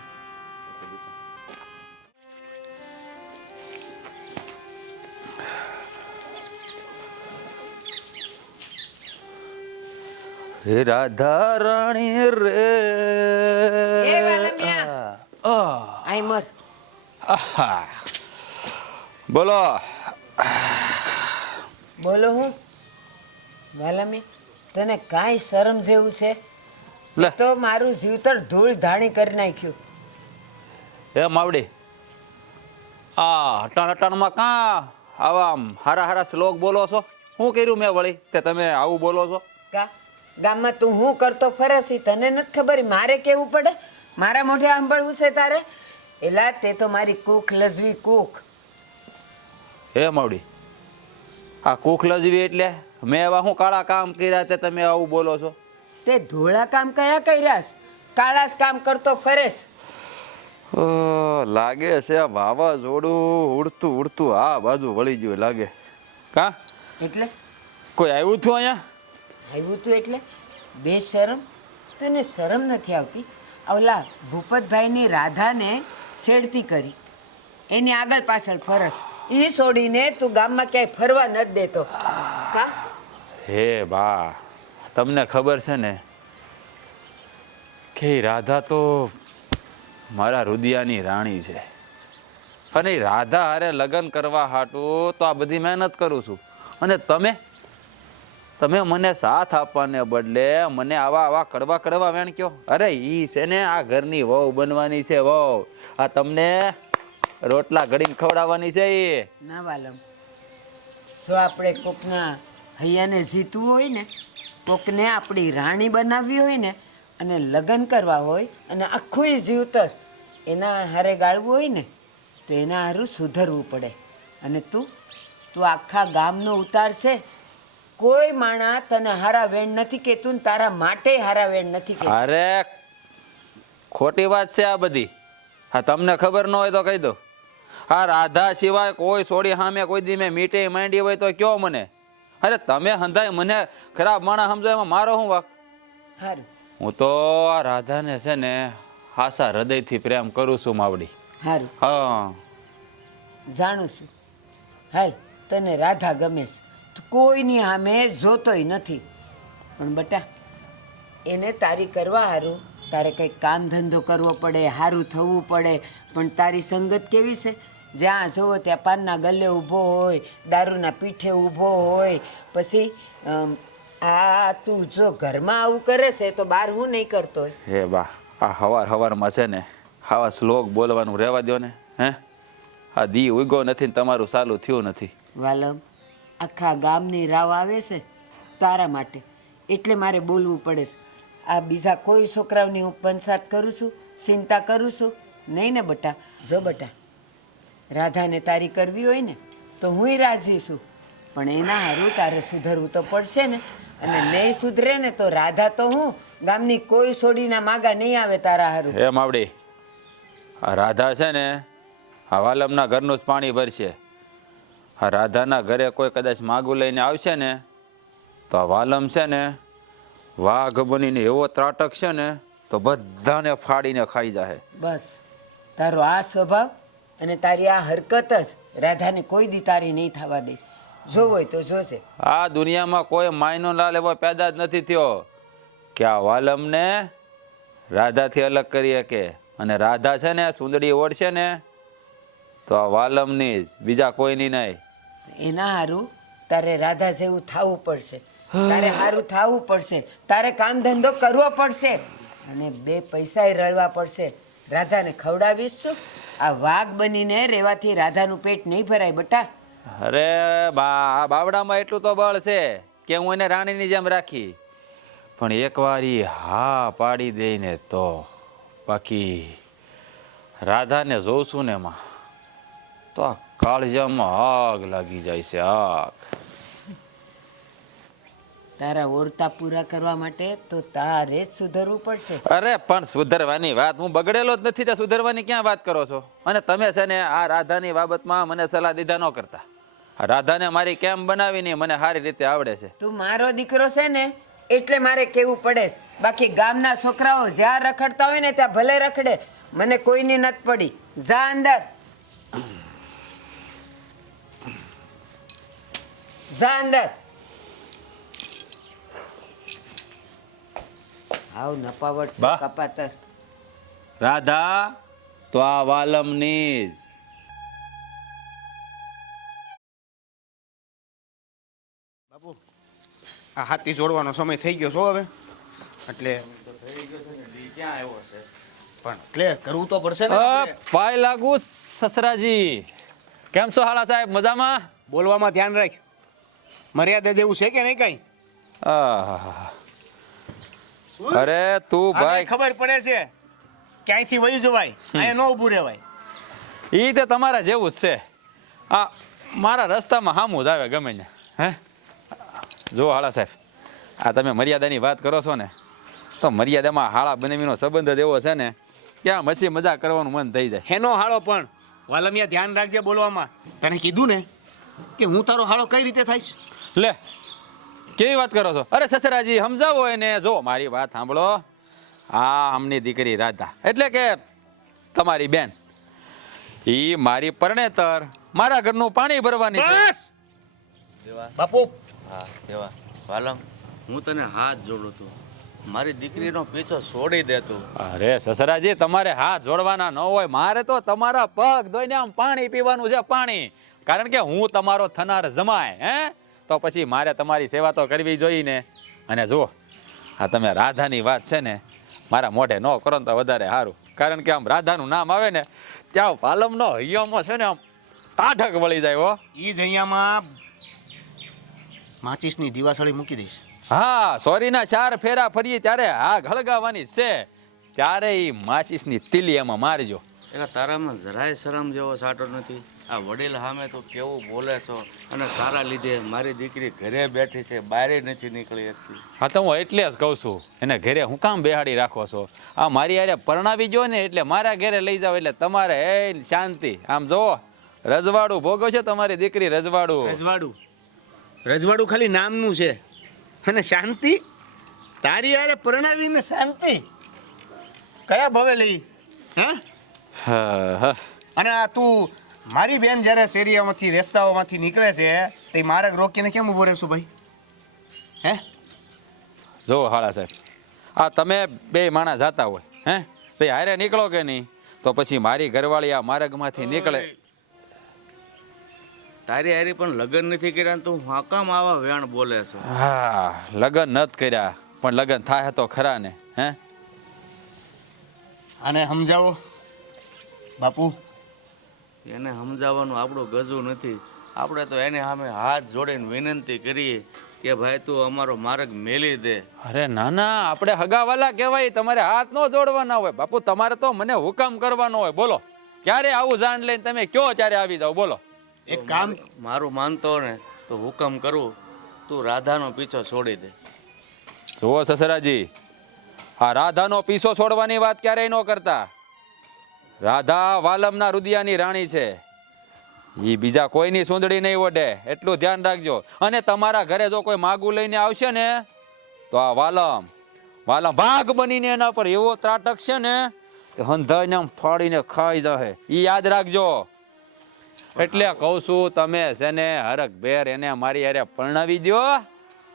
હે રાધા રાણી રે એ વાલમિયા, આય મર. આહા. બોલો બોલો હું વાલામી તને કાંઈ શરમ જેવું છે લે તો મારું જીવતર ધૂળ ધાણી કરી નાખ્યું. હે માવડી, આ હટાણ હટાણમાં કાં આવા હારા હારા શ્લોક બોલો છો? શું કર્યું મેં વળી તે તમે આવું બોલો છો? કા ગામમાં તું હું કરતો ફરસ ઈ તને નથી ખબર? મારે કેવું પડે? મારા મોઢે સાંભળવું છે તારે? એલા તે તો મારી કૂખ લજવી કૂખ. હે માવડી, આ કૂખ લજવી એટલે મેં એવા શું કાળા કામ કર્યા તે તમે આવું બોલો છો? તે ધોળા કામ કયા કર્યાસ? કાળા જ કામ કરતો ફરેશ. લાગે છે વાવાઝોડું ઉડતું ઉડતું આ બાજુ વળી ગયું લાગે. કા એટલે કોઈ આવ્યું હતું અહીંયા? આવ્યું તું એટલે બે શરમ? તને શરમ નથી આવતી? ઓલા ભૂપતભાઈની રાધાને છેડતી કરી, એની આગળ પાછળ ફરસ, એ છોડીને તું ગામમાં ક્યાંય ફરવા નથી દેતો. કા હે બા, તમને ખબર છે ને કે રાધા તો મારા રુદિયાની રાણી છે, અને ઈ રાધા હારે લગ્ન કરવા હાટું તો આ બધી મહેનત કરું છું. અને તમે મને સાથ આપવાને બદલે મને આવા કડવા કડવા વેણ કયો. અરે ઈ છે ને આ ઘરની વહુ બનવાની છે વહુ, આ તમને રોટલા ઘડીને ખવડાવવાની છે ઈ. ના વાલમ, જો આપણે કોકના હૈયાને જીતવું હોય ને, કોકને આપણી રાણી બનાવવી હોય ને, અને લગ્ન કરવા હોય અને આખું જીવતર એના હારે ગાળવું હોય ને, તો એના હારું સુધરવું પડે. અને તું આખા ગામનો ઉતાર છે. કોઈ માણા તને હારા વેણ નથી કહેતું ને તારા માટે હારા વેણ નથી કહેતું. અરે ખોટી વાત છે આ બધી. હા તમને ખબર ન હોય તો કહી દો. આ રાધા સિવાય કોઈ છોડી સામે કોઈ દી મેં મીટે માંડી હોય તો કયો મને. અરે તમે હંધાય મને ખરાબ માણસ સમજો એમાં મારો શું વાક? હારું હું તો આ રાધાને છે ને હાસા હૃદયથી પ્રેમ કરું છું માવડી. હારું હા જાણું છું. હાય તને રાધા ગમે છે, તું કોઈની સામે જોતોય નથી. પણ બટા એને તારી કરવા હારું તારે કંઈક કામ ધંધો કરવો પડે, સારું થવું પડે. પણ તારી સંગત કેવી છે? જ્યાં જોવો ત્યાં પાનના ગલ્લે ઊભો હોય, દારૂના પીઠે ઊભો હોય. પછી આ તું જો ઘરમાં આવું કરે છે તો બહાર હું નહીં કરતો હોય? હે બા, આ હવારમાં છે ને આવા શ્લોક બોલવાનું રહેવા દો ને. હે આ દી ઉગ્યો નથી ને તમારું ચાલુ થયું નથી. વાલમ, આખા ગામની રાવ આવે છે તારા માટે, એટલે મારે બોલવું પડે છે. આ બીજા કોઈ છોકરાઓની હું પંચાત કરું છું, ચિંતા કરું છું નહીં ને બટા? જો બટા, રાધાને તારી કરવી હોય ને તો હુંય રાજી છું, પણ એના હારું તારે સુધરવું તો પડશે ને. અને નહીં સુધરે ને તો રાધા તો હું ગામની કોઈ છોડીના માગા નહીં આવે તારા હારું. હે માવડી, આ રાધા છે ને આ વાલમના ઘરનું જ પાણી ભરશે. આ રાધાના ઘરે કોઈ કદાચ માગું લઈને આવશે ને તો આ વાલમ છે ને વાઘ બનીને એવો ત્રાટક છે ને તો બધાને ફાડીને ખાઈ જાય. બસ તારો આ સ્વભાવ અને તારી આ હરકત જ રાધાને કોઈ દી તારી નહીં થવા દે. જોવો હોય તો જોશે. આ દુનિયામાં કોઈ માયનો લાલ એવો પેદા જ નથી થયો કે આ વાલમને રાધાથી અલગ કરી શકે. અને રાધા છે ને સુંદડી ઓળશે ને તો આ વાલમની જ, બીજા કોઈની નહીં. એના હારું તારે રાધા જેવું થવું પડશે, તારે હારું થવું પડશે, તારે કામ ધંધો કરવો પડશે અને બે પૈસા રળવા પડશે. રાધાને ખવડાવીશ છું. આ વાઘ બનીને રેવાથી રાધાનું પેટ નહીં ભરાય બટા. અરે બા, આ બાવડામાં એટલું તો બળ છે કે હું એને રાણીની જેમ રાખી. પણ એકવાર ઈ હા પાડી દે ને તો બાકી રાધાને જોઉં છું ને એમાં તો આ કાળજામાં આગ લાગી જાય છે, આગ. તારા ઓળતા પૂરા કરવા માટે તો તારે જ સુધરવું પડશે. અરે પણ સુધરવાની વાત, હું બગડેલો જ નથી, તો સુધરવાની ક્યાં વાત કરો છો? અને તમે છે ને આ રાધાની બાબતમાં મને સલાહ દીધા ન કરતા. આ રાધાને મારી કેમ બનાવીને મને સારી રીતે આવડે છે. તું મારો દીકરો છે ને એટલે મારે કેવું પડે છે. બાકી ગામના છોકરાઓ જ્યાં રખડતા હોય ને ત્યાં ભલે રખડે, મને કોઈની નથી પડી. જા અંદર, જા અંદર. આવ નપાવટ છે બા. કપાતર. રાધા તો આ વાલમની જ બાપુ આ હાથી જોડવાનો સમય થઈ ગયો છો હવે, એટલે ક્યાં આવ્યો છે? પણ એટલે કરવું તો પડશે ને અ, આપણે. પાય લાગુ સસરાજી. કેમ છો હાલા સાહેબ, મજામાં? બોલવામાં ધ્યાન રાખ, મર્યાદા જેવું છે કે નહીં કઈ? આહાહા. અરે તું આને ભાઈ, ખબર પડે છે ક્યાંયથી વહી જવાય, અહીંયા ન ઊભું રહેવાય. ઈ તે તમારા જેવું જ છે. આ મારા રસ્તામાં હામું જ આવે ગમે ને. હે જો હાલા સાહેબ, આ તમે મર્યાદાની વાત કરો છો ને, તો મર્યાદામાં હાળા બનેવીનો સંબંધ જ એવો છે ને કે આ મસી મજાક કરવાનું મન થઈ જાય. હેનો હાળો પણ વાલમિયા ધ્યાન રાખજે બોલવામાં. તને કીધું ને કે હું તારો હાળો કઈ રીતે થાઈશ? લે કેવી વાત કરો છો? અરે સસરાજી સમજાવો એને. જો મારી વાત સાંભળો, આ અમની દીકરી રાધા એટલે કે તમારી બેન, ઈ મારી પરણેતર મારા ઘરનું પાણી ભરવાની છે. બસ દેવા, બાપુ, હા દેવા, વાલમ, હું તને હાથ જોડું છું, મારી દીકરીનો પીછો છોડી દે તું. અરે સસરાજી, તમારે હાથ જોડવાના ન હોય, મારે તો તમારા પગ ધોઈને આમ પાણી પીવાનું છે, પાણી. કારણ કે હું તમારો થનાર જમાય, હે તો પછી મારે તમારી સેવા તો કરવી જોઈએ ને. અને જુઓ, આ તમે રાધાની વાત છે ને મારા મોઢે ન કરો ને તો વધારે સારું. કારણ કે આમ રાધાનું નામ આવે ને ત્યાં વાલમનો હૈયામાં છે ને આમ તાઢક વળી જાય હો. ઈ જ અહીંયામાં માચીસની દીવાસળી મૂકી દઈશ. હા, સોરીના 4 ફેરા ફરીએ ત્યારે આગ હળગાવવાની છે, ત્યારે ઈ માચીસની તીલી એમાં મારજો. એટલે તારામાં જરાય શરમ જેવો સાટો નથી. આ વડીલ સામે તું કેવું બોલે છો, અને તારા લીધે મારી દીકરી ઘરે બેઠી છે, બહાર નથી નીકળી શકતી. હા તો હું એટલે જ કહું છું, એને ઘરે હું કામ બેહાડી રાખો છો? આ મારી હારે પરણાવી જો ને એટલે મારા ઘરે લઈ જાવ એટલે તમારે એ શાંતિ. આમ જો રજવાડું ભોગવ છે તમારી દીકરી, રજવાડું. રજવાડું રજવાડું ખાલી નામનું છે, અને શાંતિ તારી હારે પરણાવીને શાંતિ કયા ભવે લઈ? હે? હા. અને આ તું મારી બેન જ્યારે શેરીઓમાંથી રસ્તાઓમાંથી નીકળે છે તે માર્ગ રોકીને કેમ ઊભો રહેશું ભાઈ? હે? જો હાળા સાહેબ, આ તમે બે માણસ જાતા હોય, હે તો હારે નીકળો કે નહીં, તો પછી મારી ઘરવાળી આ માર્ગમાંથી નીકળે. તારી હારી પણ લગ્ન નથી કર્યા ને તું હાકામ આવા વેણ બોલે છે? હા, લગ્ન નથી કર્યા પણ લગ્ન થાય તો ખરા ને. હે આને સમજાવો બાપુ. એને સમજાવવાનું આપણું ગજું નથી. આપણે તો એને સામે હાથ જોડીને વિનંતી કરીએ કે ભાઈ તું અમારો માર્ગ મેલી દે. અરે ના ના, આપણે હગાવાલા કહેવાય, તમારે હાથ ન જોડવાના હોય બાપુ, તમારે તો મને હુકમ કરવાનો હોય. બોલો ક્યારે આવું જાણ લઈને તમે કયો ત્યારે આવી જાવ. બોલો. એક કામ મારું માનતો ને તો હુકમ કરું, તું રાધાનો પીછો છોડી દે. જુઓ સસરાજી, આ રાધાનો પીછો છોડવાની વાત ક્યારેય ન કરતા. રાધા વાલમના રુદિયાની રાણી છે, ઈ બીજા કોઈની સુંદડી નહીં ઓઢે, એટલું ધ્યાન રાખજો. અને તમારા ઘરે જો કોઈ માગું લઈને આવશે ને તો આ વાલમ ભાગ બનીને એના પર એવો ત્રાટક છે ને કે હંધાઈને આમ ફાડીને ખાઈ જાય. ઈ યાદ રાખજો. એટલે કહું છું, તમે છે ને હરખ ભેર એને મારી હારે પરણાવી દો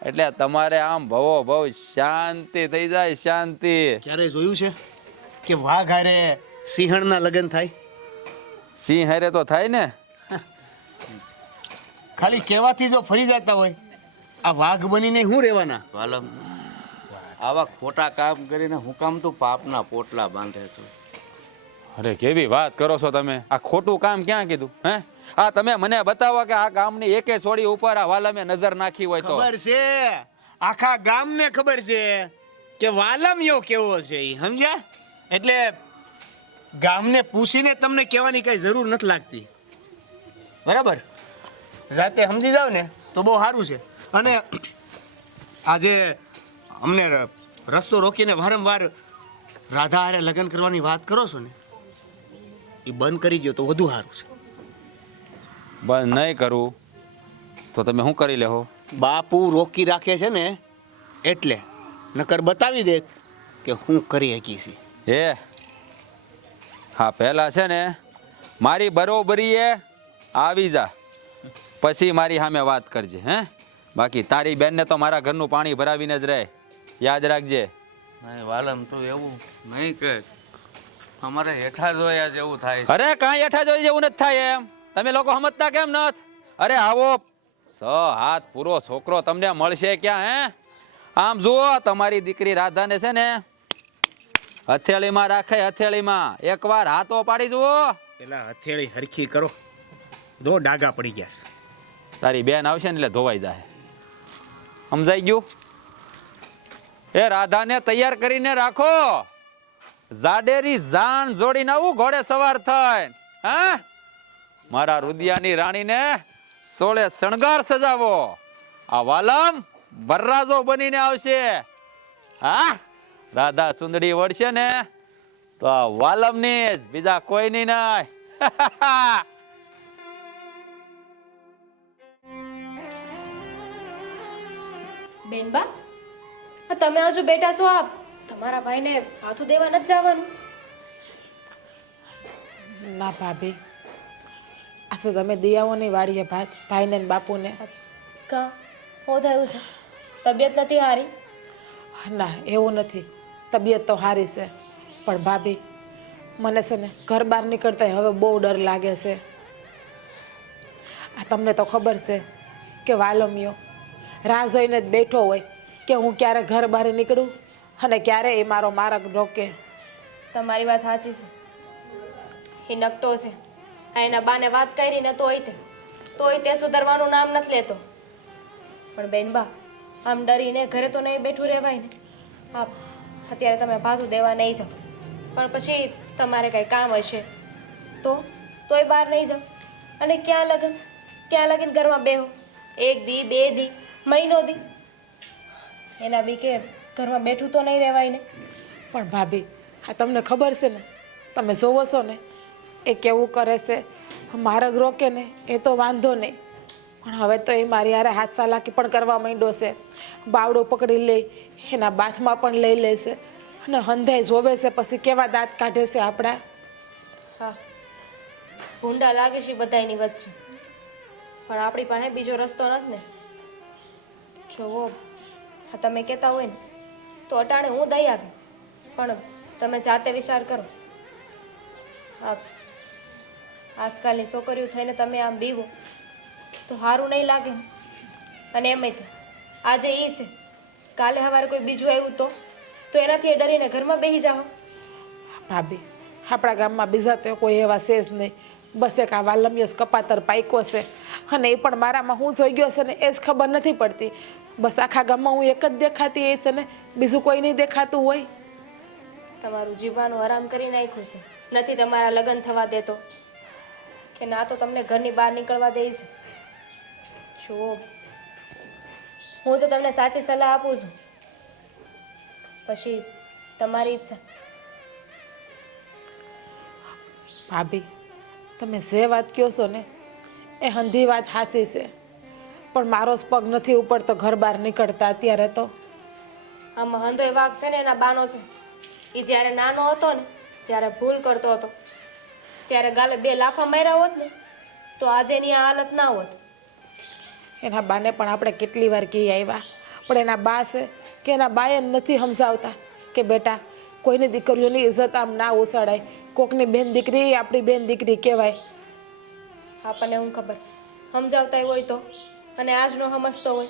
એટલે તમારે આમ ભવો ભવ શાંતિ થઈ જાય, શાંતિ. ક્યારે જોયું છે કે વાઘ હારે સિંહણના લગ્ન થાય? સિંહ હારે તો થાય ને. ખાલી કહેવાથી જો ફરી જતા હોય, આ વાઘ બનીને શું રહેવાના? વાલમ, આવા ખોટા કામ કરીને હું કામ તું પાપના પોટલા બાંધે છો? અરે કેવી વાત કરો છો તમે? આ ખોટું કામ ક્યાં કીધું? હે આ તમે મને બતાવો કે આ ગામની એકે છોડી ઉપર આ વાલમે નજર નાખી હોય તો? ખબર છે, આખા ગામને ખબર છે કે વાલમિયો કેવો છે ઈ, સમજ્યા? એટલે ગામને પૂછીને તમને કહેવાની કઈ જરૂર નથી લાગતી, બરાબર? જાતે સમજી જાવ ને તો બહુ સારું છે. અને આજે અમને રસ્તો રોકીને વારંવાર રાધા હારે લગ્ન કરવાની વાત કરો છો ને, એ બંધ કરી દો તો વધુ સારું છે. બંધ નહીં કરું તો તમે શું કરી લેહો? બાપુ રોકી રાખે છે ને એટલે, નકર બતાવી દે કે હું કરી શકી છી. એ હા, પહેલા છે ને મારી બરોબરીએ આવી જા, પછી મારી સામે વાત કરજે. હે બાકી તારી બેનને તો મારા ઘરનું પાણી ભરાવીને જ રહે, યાદ રાખજે. નહીં વાલમ, તું એવું નહીં કર, અમારે હેઠા જોયા જેવું થાય છે. અરે કાંઈ હેઠા જોઈ જેવું નથી થાય એમ. તમે લોકો સમજતા કેમ નથી? અરે આવો હાથ પૂરો છોકરો તમને મળશે ક્યાં હે? આમ જુઓ, તમારી દીકરી રાધાને છે ને હથેળીમાં રાખે, હથેળીમાં એકવાર હાથો પાડી જુઓ. પેલા હથેળી હરખી કરો, દો ડાઘા પડી ગયા છે. તારી બેન આવશે ને એટલે ધોવાઈ જાય. સમજાઈ ગયું? એ રાધાને તૈયાર કરીને રાખો. જાડેરી જાન જોડીને આવું ઘોડે સવાર થાય. હા, મારા રુદિયાની રાણીને સોળે શણગાર સજાવો. આ વાલમ વરરાજો બનીને આવશે. હા, રાધા સુંદડી વળશે ને તો આ વાલમની જ, બીજા કોઈની નહીં. બેનબા, આ તમે હજુ બેઠા છો? આપ તમારા ભાઈને હાથું દેવા નથી જવાનું? ના ભાભી, આ શું તમે દિયાઓ નહીં વાળીએ ભાઈને ને બાપુને? કા હું થયું છે? તબિયત નથી હારી? ના, એવું નથી. તબિયત તો સારી છે, પણ ભાભી મને છે ને ઘર બહાર નીકળતા હવે બહુ ડર લાગે છે. આ તમને તો ખબર છે કે વાલમિયો રાહ જોઈને જ બેઠો હોય કે હું ક્યારે ઘર બહાર નીકળું અને ક્યારે એ મારો માર્ગ રોકે. તમારી વાત સાચી છે. એ નકટો છે. આ એના બાને વાત કરી ને તોય તે સુધરવાનું નામ નથી લેતો. પણ બેનબા, આમ ડરીને ઘરે તો નહીં બેઠું રહેવાય ને. આપ અત્યારે તમે ભાથું દેવા નહીં જાઓ, પણ પછી તમારે કંઈ કામ હશે તોય બહાર નહીં જાઓ. અને ક્યાં લગીન ઘરમાં બેહો? 1 દી 2 દી, મહિનો દી? એના બી કે ઘરમાં બેઠું તો નહીં રહેવાય ને. પણ ભાભી, આ તમને ખબર છે ને, તમે જોવો છો ને એ કેવું કરે છે. માર્ગ રોકે ને એ તો વાંધો નહીં, પણ હવે તો એ મારી હારે હાથ ચાલાકી પણ કરવા માંડ્યો છે. બાવડો પકડી લે, એના બાથમાં પણ લઈ લે છે અને હંધાઈ જોવે છે, પછી કેવા દાંત કાઢે છે આપણા. હા, ભૂંડા લાગે છે બધાની વચ્ચે, પણ આપણી પાસે બીજો રસ્તો નથી ને. જોવો, હા તમે કહેતા હોય ને તો અટાણે હું દઈ આવી, પણ તમે જાતે વિચાર કરો. હા, આજકાલની છોકરીઓ થઈને તમે આમ બીવો તો સારું નહીં લાગે. અને એમાંય આજે એ છે, કાલે સવારે કોઈ બીજું આવ્યું તો એનાથી ડરીને ઘરમાં બેસી જાઓ. ભાભી, આપણા ગામમાં બીજા તો કોઈ એવા છે જ નહીં. બસ એક આ વાલમિયો કપાતર પાયકો છે, અને એ પણ મારામાં હું જોઈ ગયો છે ને એ જ ખબર નથી પડતી. બસ આખા ગામમાં હું એક જ દેખાતી એ છે ને, બીજું કોઈ નહીં દેખાતું હોય. તમારું જીવવાનું આરામ કરી નાખ્યું છે. નથી તમારા લગ્ન થવા દેતો, કે ના તો તમને ઘરની બહાર નીકળવા દે છે. જુઓ, હું તો તમને સાચી સલાહ આપું છું, પછી તમારી ઈચ્છા. ભાભી, તમે જે વાત કહો છો ને એ હંધી વાત સાચી છે, પણ મારો જ પગ નથી ઉપડતો ઘર બહાર નીકળતા અત્યારે તો. આમાં હંધોય વાઘ છે ને એના બાનો છે. એ જ્યારે નાનો હતો ને, જ્યારે ભૂલ કરતો હતો, ત્યારે ગાલે 2 લાફા માર્યા હોત ને તો આજે એની આ હાલત ના હોત. એના બાને પણ આપણે કેટલી વાર કહી આવ્યા, પણ એના બા છે કે એના બાએ નથી સમજાવતા કે બેટા કોઈની દીકરીઓની ઇજ્જત આમ ના ઉછાળાય. કોકની બેન દીકરી એ આપણી બેન દીકરી કહેવાય. આપણને હું ખબર સમજાવતા હોય તો, અને આજ નો સમજતો હોય.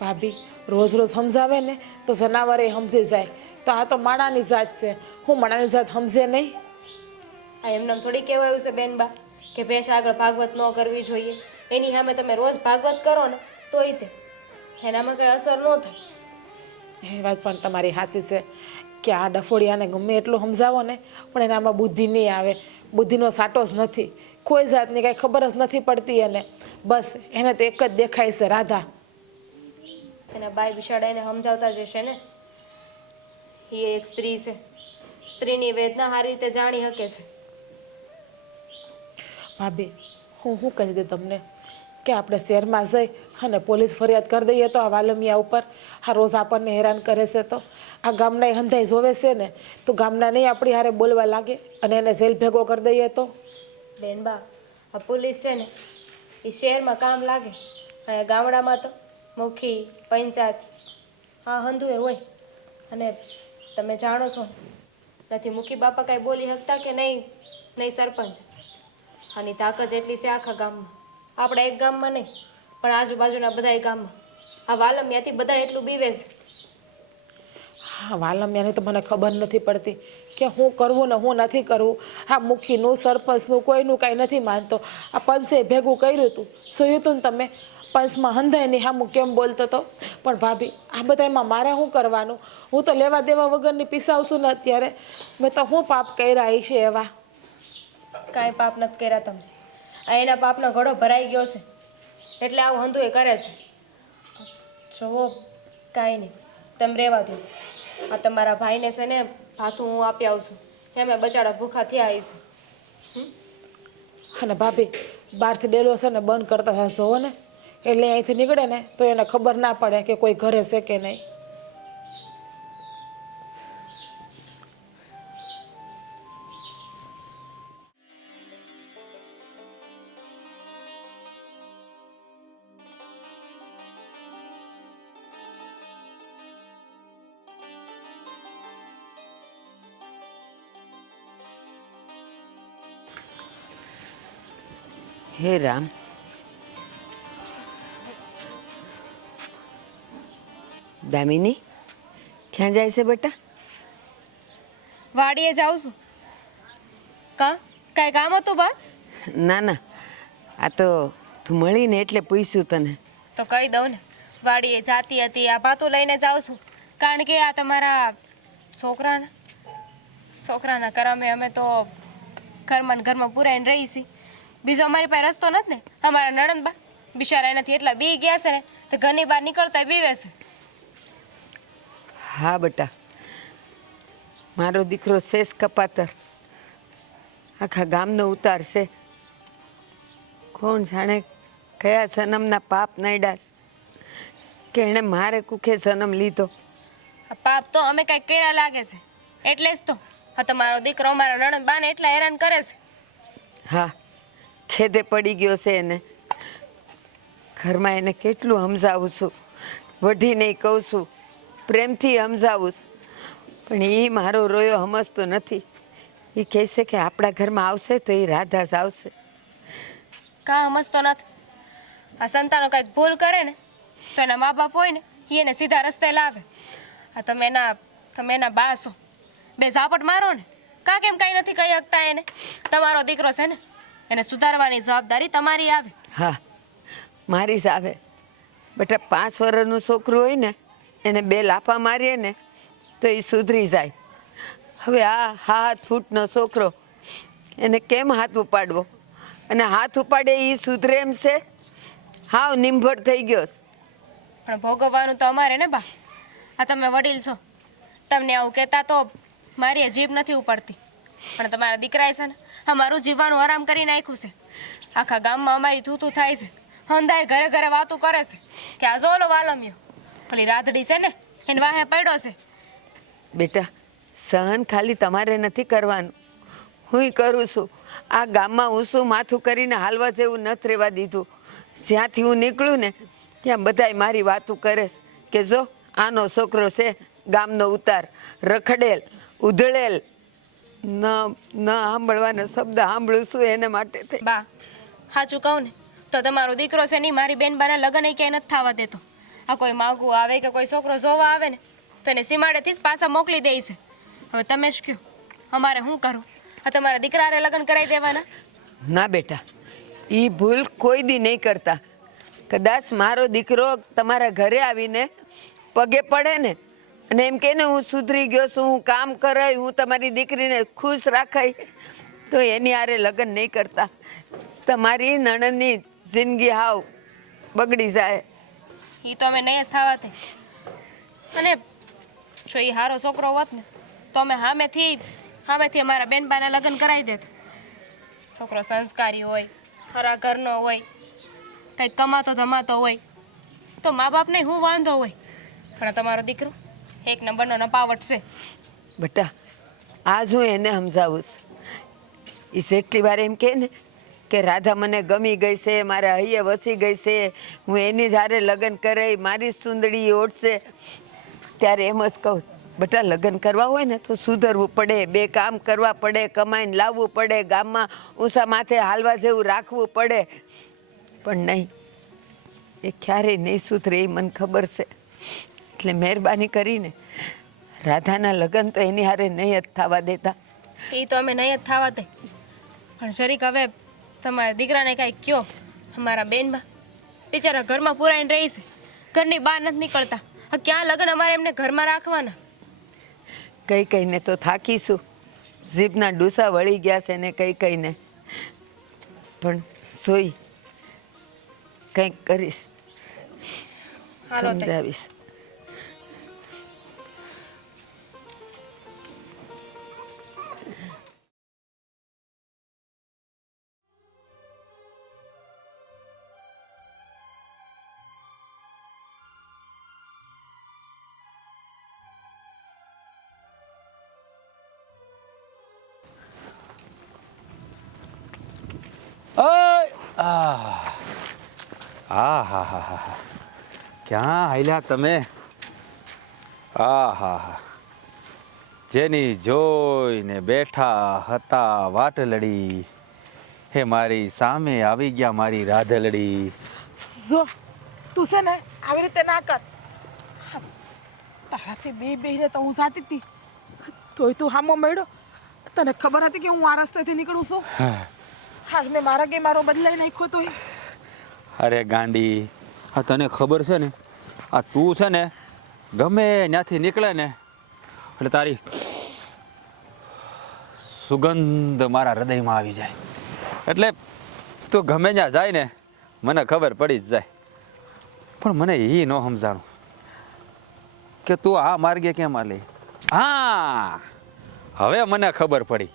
ભાભી, રોજ રોજ સમજાવે ને તો જનાવર એ સમજી જાય. તો આ તો માણાની જાત છે, હું માણાની જાત સમજે નહીં? આ એમને થોડી કહેવાયું છે બેનબા કે ભેંસ આગળ ભાગવત ન કરવી જોઈએ. એની સામે તમે રોજ ભાગવત કરો ને તોય તે એનામાં કઈ અસર ન થાય. એ વાત પણ તમારી સાચી છે કે આ ડફોડિયાને ગમે એટલું સમજાવો ને પણ એનામાં બુદ્ધિ નહીં આવે. બુદ્ધિનો સાટો જ નથી, કોઈ જાતની કાંઈ ખબર જ નથી પડતી એને. બસ એને તો એક જ દેખાય છે, રાધા. એના બાઈ બિચારાને સમજાવતા જશે ને. એ એક સ્ત્રી છે, સ્ત્રીની વેદના સારી રીતે જાણી શકે છે. ભાભી, હું શું કહી દઉં તમને કે આપણે શહેરમાં જઈ અને પોલીસ ફરિયાદ કરી દઈએ તો આ વાલમિયા ઉપર. આ રોજ આપણને હેરાન કરે છે તો આ ગામના હંધાઈ જોવે છે ને, તો ગામના નહીં આપણી હારે બોલવા લાગે અને એને જેલ ભેગો કરી દઈએ તો? બેનબા, આ પોલીસ છે ને એ શહેરમાં કામ લાગે, અહીંયા ગામડામાં તો મુખી પંચાયત આ હંધુએ હોય. અને તમે જાણો છો નથી મુખી બાપા કાંઈ બોલી શકતા કે નહીં સરપંચ. આની તાકાત એટલી છે આખા ગામમાં, આપણા એક ગામમાં નહીં પણ આજુબાજુના બધાય ગામમાં આ વાલમિયાથી બધા એટલું બીવે છે. હા વાલમિયાની તો મને ખબર નથી પડતી કે હું કરવું ને હું નથી કરવું. આ મુખીનું સરપંચનું કોઈનું કાંઈ નથી માનતો. આ પંચે ભેગું કર્યું હતું, જોયું હતું ને તમે, પંચમાં હંધાયની હામું કેમ બોલતો હતો. પણ ભાભી આ બધામાં મારે શું કરવાનું? હું તો લેવા દેવા વગરની પીસાવશું ને અત્યારે. મેં તો હું પાપ કર્યા છે એવા. કાંઈ પાપ નથી કર્યા તમે. આ એના પાપનો ઘડો ભરાઈ ગયો છે એટલે આવું હંધું એ કરે છે. જુઓ કાંઈ નહીં, તમે રહેવા દો. આ તમારા ભાઈને છે ને ભાથું હું આપી આવું છું. એમે બચાડા ભૂખા થયા છે. અને ભાભી બહારથી ડેલો છે ને બંધ કરતા જુઓ ને, એટલે અહીંથી નીકળે ને તો એને ખબર ના પડે કે કોઈ ઘરે છે કે નહીં. હે રામ, દામિની ક્યાં જાય છે બેટા? વાડીએ જાઉં છું. કાંઈ કામ હતું બા? ના ના, આ તો તું મળીને એટલે પૂછ્યું તને. તો કહી દઉં ને, વાડીએ જાતી હતી, આ ભાતું લઈને જાઉં છું. કારણ કે આ તમારા છોકરાના કરમે અમે તો ઘરમાં ને ઘરમાં પુરાઈને રહી છીએ. બીજો અમારી પાસે રસ્તો નથી ને. અમારા નણંદબા બિચારા એનાથી એટલા બી ગયા છે ને તો ઘરની બહાર નીકળતા બીવે છે. હા બેટા, મારો દીકરો શેષ કપાતર આખા ગામનો ઉતાર છે. કોણ જાણે કયા જન્મના પાપ નડ્યા કે એણે મારે કુખે જન્મ લીધો. આ પાપ તો અમે કાંઈક કર્યા લાગે છે એટલે જ તો આ તમારો દીકરો અમારા નણંદ બાને એટલા હેરાન કરે છે. હા, ખેદે પડી ગયો છે એને. ઘરમાં એને કેટલું સમજાવું છું, વઢીને કહું છું, પ્રેમથી સમજાવું છું, પણ એ મારો રોયો સમજતો નથી. એ કહે છે કે આપણા ઘરમાં આવશે તો એ રાધા જ આવશે. કાં સમજતો નથી? આ સંતાનો કંઈક ભૂલ કરે ને તો એના મા બાપ હોય ને ઈ એને સીધા રસ્તે લાવે. આ તમે એના બા છો, બે ઝાપટ મારો ને. કાં કેમ કાંઈ નથી કહી શકતા એને? તમારો દીકરો છે ને, એને સુધારવાની જવાબદારી તમારી આવે. હા, મારી જ આવે બેટા. 5 વર્ષનું છોકરું હોય ને એને 2 લાફા મારીએ ને તો એ સુધરી જાય. હવે આ 7 ફૂટનો છોકરો, એને કેમ હાથ ઉપાડવો? અને હાથ ઉપાડે એ સુધરે એમ છે? હાવ નિંભર થઈ ગયો છે. પણ ભોગવવાનું તો અમારે ને બા. આ તમે વડીલ છો, તમને આવું કહેતા તો મારી જીભ નથી ઉપડતી. પણ તમારા દીકરાએ છે ને અમારું જીવવાનું આરામ કરી નાખ્યું છે. આખા ગામમાં અમારી થૂતું થાય છે. હંધાય ઘરે ઘરે વાતું કરે છે કે આ જોલો વાલમ્યો પેલી રાધડી છે ને એને વાહે પડ્યો છે. બેટા, સહન ખાલી તમારે નથી કરવાનું, હું કરું છું. આ ગામમાં હું શું માથું કરીને હાલવા જેવું નથી રહેવા દીધું. જ્યાંથી હું નીકળું ને ત્યાં બધાય મારી વાતું કરે છે કે જો આનો છોકરો છે, ગામનો ઉતાર, રખડેલ, ઉધળેલ. ન સાંભળવાના શબ્દ સાંભળું છું એને માટે થઈ. બા સાચું કહું ને તો તમારો દીકરો છે નહીં મારી બેનબાના લગ્ન ક્યાંય નથી થવા દેતો. આ કોઈ માગું આવે કે કોઈ છોકરો જોવા આવે ને તો એને સીમાડેથી જ પાછા મોકલી દે છે. હવે તમે જ કહો અમારે શું કરું? આ તમારા દીકરાને લગ્ન કરાવી દેવાના? ના બેટા, એ ભૂલ કોઈ દી નહીં કરતા. કદાચ મારો દીકરો તમારા ઘરે આવીને પગે પડે ને અને એમ કે ને હું સુધરી ગયો છું, હું કામ કરાય, હું તમારી દીકરીને ખુશ રાખાય, તો એની હારે લગ્ન નહીં કરતા. તમારી નણંદની જિંદગી હાવ બગડી જાય. એ તો અમે નહીં જ થવા દે. અને જો એ સારો છોકરો હોત ને તો અમે સામેથી અમારા બેનબાના લગ્ન કરાવી દેત. છોકરો સંસ્કારી હોય, ખરા ઘરનો હોય, કંઈક કમાતો ધમાતો હોય તો મા બાપને શું વાંધો હોય. પણ તમારો દીકરો 1 નંબરનો નપાવટ છે. બેટા, આજ હું એને સમજાવું છું. એ જેટલી વાર એમ કહે ને કે રાધા મને ગમી ગઈ છે, મારા હૈયે વસી ગઈ છે, હું એની જ હારે લગ્ન કરે, મારી સુંદડી ઓઢશે, ત્યારે એમ જ કહું બેટા લગ્ન કરવા હોય ને તો સુધરવું પડે, 2 કામ કરવા પડે, કમાઈને લાવવું પડે, ગામમાં ઊંચા માથે હાલવા જેવું રાખવું પડે. પણ નહીં, એ ક્યારેય નહીં સુધરે એ મને ખબર છે. એટલે મહેરબાની કરીને રાધાના લગ્ન તો એની હારે નહીં જ થવા દેતા. એ તો અમે નહીં જ થવા દે, પણ જરીક હવે તમારા દીકરાને કાંઈ કયો. અમારા બેનમાં બિચારા ઘરમાં પુરાઈને રહી છે, ઘરની બહાર નથી નીકળતા. હવે ક્યાં લગ્ન અમારે એમને ઘરમાં રાખવાના? કઈ કઈને તો થાકીશું. જીભના ડૂસા વળી ગયા છે ને કઈ કઈને, પણ સોઈ કંઈક કરીશ, હાલો તે. સમજાવીશ. હા ક્યાં હાલ્યા તમે? હા જેની જોઈને બેઠા હતા વાટલડી, હે મારી સામે આવી ગયા મારી રાધલડી. જો તું છે ને આવી રીતે ના કર. તારાથી બેહીને તો હું જાતી હતી, તોય તું હામો મળ્યો. તને ખબર હતી કે હું આ રસ્તેથી નીકળું છું? આજ મેં મારા કે મારો બદલાઈ નાખ્યો તોય. અરે ગાંડી, આ તને ખબર છે ને, આ તું છે ને ગમે ત્યાંથી નીકળે ને એટલે તારી સુગંધ મારા હૃદયમાં આવી જાય. એટલે તું ગમે ત્યાં જાય ને મને ખબર પડી જ જાય. પણ મને એ ન સમજાણું કે તું આ માર્ગે કેમ આલી. હા, હવે મને ખબર પડી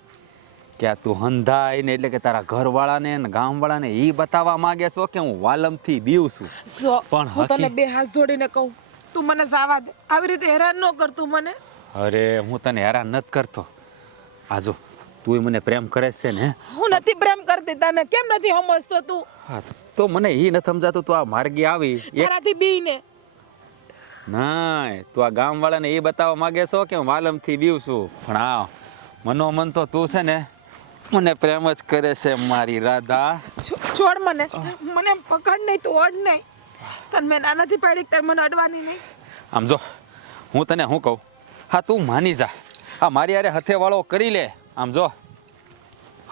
કે આ તું હંધાય ને એટલે કે તારા ઘરવાળાને ને ગામવાળાને એ બતાવવા માંગે છો કે હું વાલમથી બીવું છું. જો પણ હું તને બે હાથ જોડીને કહું, તું મને જવા દે. આવી રીતે હેરાન ન કર તું મને. અરે હું તને હેરાન નથી કરતો. આ જો તું મને પ્રેમ કરે છે ને. હું નથી પ્રેમ કરતી તને, કેમ નથી સમજતો તું? હા, તો મને એ નથી સમજાતું. તું આ માર્ગે આવી તારાથી બીને ના, તું આ ગામવાળાને એ બતાવવા માંગે છો કે હું વાલમથી બીવું છું. પણ હા, મનોમન તો તું છે ને મને પ્રેમ જ કરે છે મારી રાધા. છોડ મને, મને એમ પકડ નહીં, તું અડ નહીં. તને મેં નાનાથી પાડી તાર મને અડવાની નહીં. આમ જો હું તને શું કહું, હા તું માની જા. આ મારી યારે હથેવાળો કરી લે. આમ જો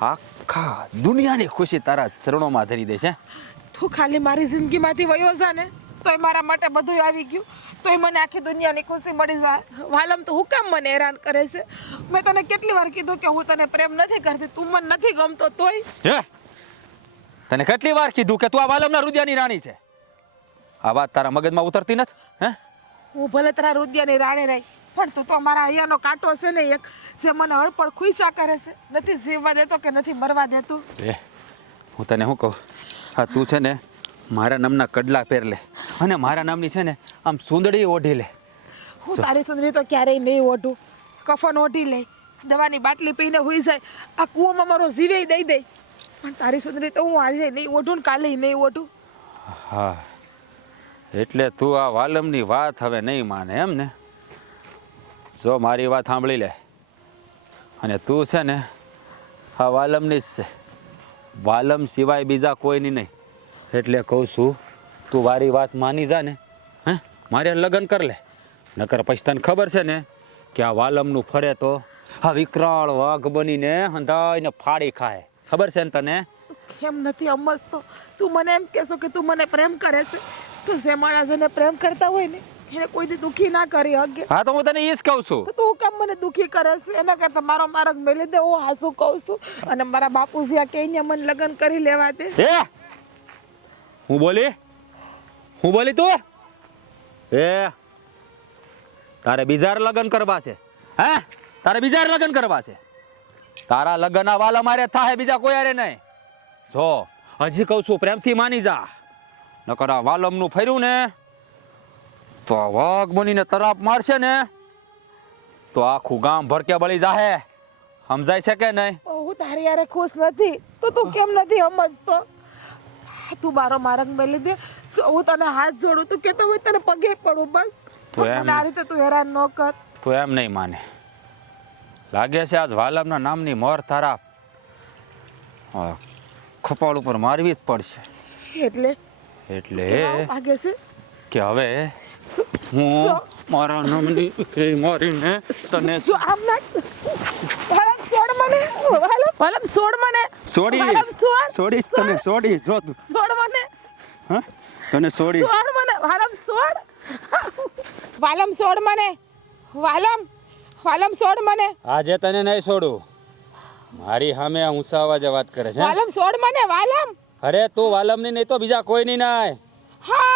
આખા દુનિયાની ખુશી તારા ચરણોમાં ધરી દે છે. તું ખાલી મારી જિંદગીમાંથી વયો જા ને તોય મારા માટે બધું આવી ગયું, તોય મને આખી દુનિયાની ખુશી મળી જાય. વાલમ તો હું કામ મને હેરાન કરે છે? મેં તને કેટલી વાર કીધું કે હું તને પ્રેમ નથી કરતી, તું મને નથી ગમતો તોય. હે, તને કેટલી વાર કીધું કે તું આ વાલમના રુદિયાની રાણી છે? આ વાત તારા મગજમાં ઉતરતી નથી? હે, હું ભલે તારા રુદિયાની રાણી રહી, પણ તું તો મારા અહીંયાનો કાંટો છે ને એક, જે મને હળપળ ખુશા કરે છે. નથી જીવવા દેતો કે નથી મરવા દેતું. એ હું તને શું કહું, હા તું છે ને મારા નામના કડલા પહેર લે અને મારા નામની છે ને આમ સુંદડી ઓઢી લે. હું તારી સુંદરી તો ક્યારેય નહીં ઓઢું. કફન ઓઢી લે, દવાની બાટલી પીને હુઈ જાય, આ કૂવામાં મારો જીવે દઈ દે, પણ તારી સુંદરી તો હું આજે નહીં ઓઢું ને કાલે નહીં ઓઢું. હા, એટલે તું આ વાલમની વાત હવે નહીં માને એમ ને? જો મારી વાત સાંભળી લે, અને તું છે ને આ વાલમની જ છે, વાલમ સિવાય બીજા કોઈની નહીં. એટલે કહું છું તું મારી વાત માની જા ને, હે મારે લગ્ન કર લે. નકર પછી તને ખબર છે ને કે આ વાલમનું ફરે તો આ વિકરાળ વાઘ બનીને હંધાઈને ફાડી ખાય. ખબર છે ને તને? કેમ નથી સમજતો? તું મને એમ કહેશો કે તું મને પ્રેમ કરે છે, તો જે માણસ જેને પ્રેમ કરતા હોય ને એને કોઈથી દુઃખી ના કરી હકે. હા, તો હું તને એ જ કહું છું. તો તું કેમ મને દુઃખી કરે છે? એના કરતા મારો માર્ગ મેલી દે, હું હાસું કહું છું. અને મારા બાપુજી આ કહીને મને લગ્ન કરી લેવા દે. એ હું બોલી તું? એ તારે બીજાર લગ્ન કરવા છે? હે, તારે બીજાર લગ્ન કરવા છે? તારા લગ્ન આ વાલા મારે થાય, બીજા કોઈ હારે નહીં. જો હજી કહું છું પ્રેમથી માની જા, નકર આ વાલમનું ફર્યું ને તો આ વાઘ બનીને તરાપ મારશે ને તો આખું ગામ ભરકે બળી જાહે. સમજાય છે કે નહીં? હું તારી યારે ખુશ નથી તો તું કેમ નથી સમજતો? તું મારો માર્ગ મેલી દે. હું તને હાથ જોડું, તું કેતો હોય તને પગે પડું બસ. તો એમ મને આ રીતે તું હેરાન ન કર. તો એમ નહીં માને. લાગે છે આજ વાલમના નામની મોર તારા ખપાળ ઉપર મારવી જ પડશે. એટલે એટલે વાગે છે કે હવે હું મારા નામની દીકરી મારીને તને જો આમ ના વાલમ છોડ મને વાલમ છોડ મને છોડી વાલમ છોડ છોડીશ તને છોડી જો તું છોડ મને હા તને છોડી છોડ મને વાલમ છોડ વાલમ છોડ મને વાલમ છોડ મને આજે તને નહીં છોડું મારી સામે ઊંચા અવાજે વાત કરે છે વાલમ છોડ મને વાલમ અરે તું વાલમની નહીં તો બીજા કોઈની નાય હા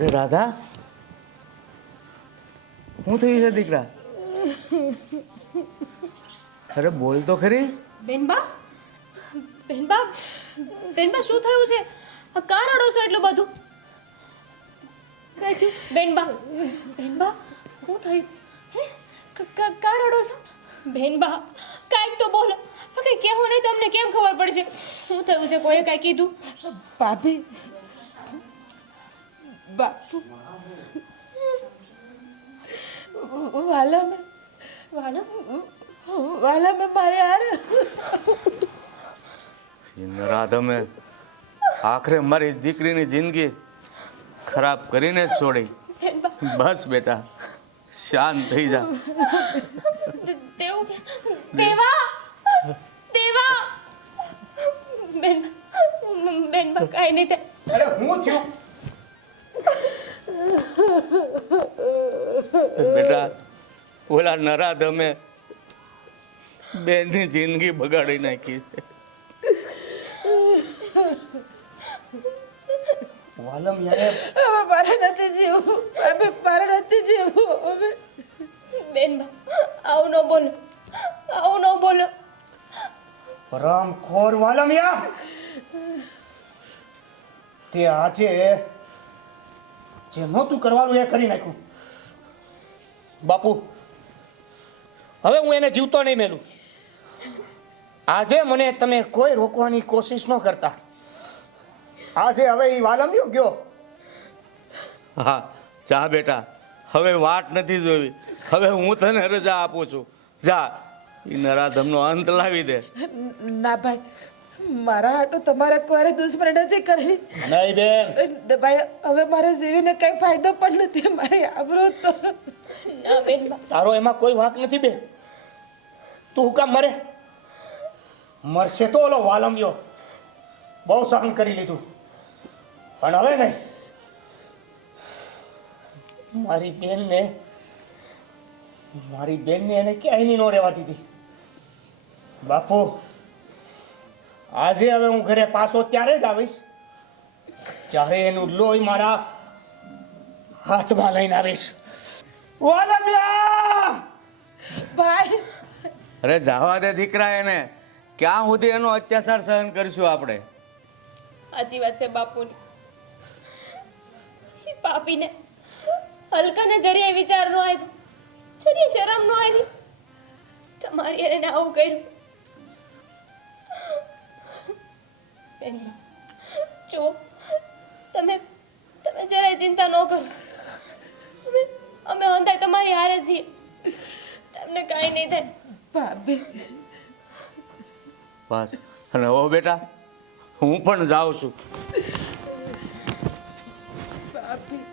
અરે રાધા શું થયું છે દીકરા? અરે બોલ તો ખરી. બેનબા બેનબા બેનબા શું થયું છે? આ કાર રડો છો એટલું બધું? કઈ થયું બેનબા? બેનબા શું થયું? હે કાર રડો છો? બેનબા કાંઈક તો બોલો. કઈ કહેવું નહીં તો અમને કેમ ખબર પડશે શું થયું છે? કોઈએ કાંઈ કીધું? ભાભી બાપુ વાલમ મારે યાર રાધમે આખરે મારી દીકરીની જિંદગી ખરાબ કરીને જ છોડી. બેનબા બસ બેટા શાંત થઈ જા. દેવા દેવા બેનબા કાંઈ નહીં થાય. અરે હું થયું બેટા ઓલા નરાધમે બેનની જિંદગી બગાડી નાખી છે. વાલમ યાર હવે મારે નથી જીવવું હવે મારે નથી જીવવું હવે બેનબા આવું ન બોલો. રામખોર વાલમ યાર તે આજે જે નહોતું કરવાનું એ કરી નાખ્યું. બાપુ હવે હું એને જીવતો નહીં મેલું. આજે મને તમે કોઈ રોકવાની કોશિશ ન કરતા. આજે હવે એ વાલમ્યો ગયો. હા જા બેટા હવે વાટ નથી જોવી. હવે હું તને રજા આપું છું. જા એ નરાધમનો અંત લાવી દે. ના ભાઈ મારા હાટું તમારે કોઈ દુશ્મની નથી કરવી નહીં બેન ભાઈ હવે મારે જીવીને કઈ ફાયદો પણ નથી મારી આબરૂ તો ના બેનબા તારો એમાં કોઈ વાંક નથી બેન. તું હું કામ મરે? મરશે તો ઓલો વાલમ્યો. બહુ સહન કરી લીધું પણ હવે નહીં. મારી બેનને એને ક્યાંય નહીં નો રહેવા દીધી. બાપુ આજે હવે હું ઘરે પાછો ત્યારે જ આવીશ જ્યારે એનું લોહી મારા હાથમાં લઈને આવીશ. વાલમ્યા ભાઈ અરે જવા દે દીકરા એને. ક્યાં સુધી એનો અત્યાચાર સહન કરીશું આપણે? સાચી વાત છે બાપુની. એ પાપીને હલકાને જરીએ વિચાર નો આવ્યો, જરીએ શરમ નો આવી. તમારી એને આવું કર્યું. બેનબા જો તમે જરાય ચિંતા ન કરો. અમે હંધાય તમારી હારે છીએ. તમને કાંઈ નહીં થાય. ભાભી બસ અને ઓ બેટા હું પણ જાઉં છું. ભાભી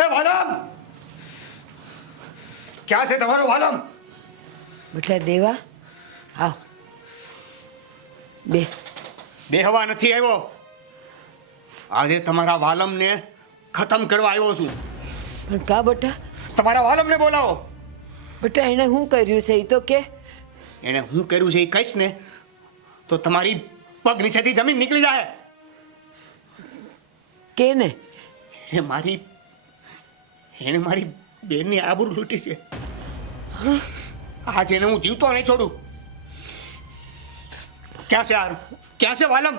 એ વાલમ ક્યાં છે તમારો વાલમ? બેટા દેવા આવ બે. બેહવા નથી આવ્યો. આજે તમારા વાલમને ખતમ કરવા આવ્યો છું. પણ કા બેટા? તમારા વાલમને બોલાવો. બેટા એણે શું કર્યું છે એ તો કે. એણે હું કર્યું છે એ કહીશ ને તો તમારી પગ નીચેથી જમીન નીકળી જાય. કે ને એણે મારી બેનની આબરૂ લૂંટી છે. આજ એને હું જીવતો નહીં છોડું. ક્યાં છે આ? ક્યાં છે વાલમ?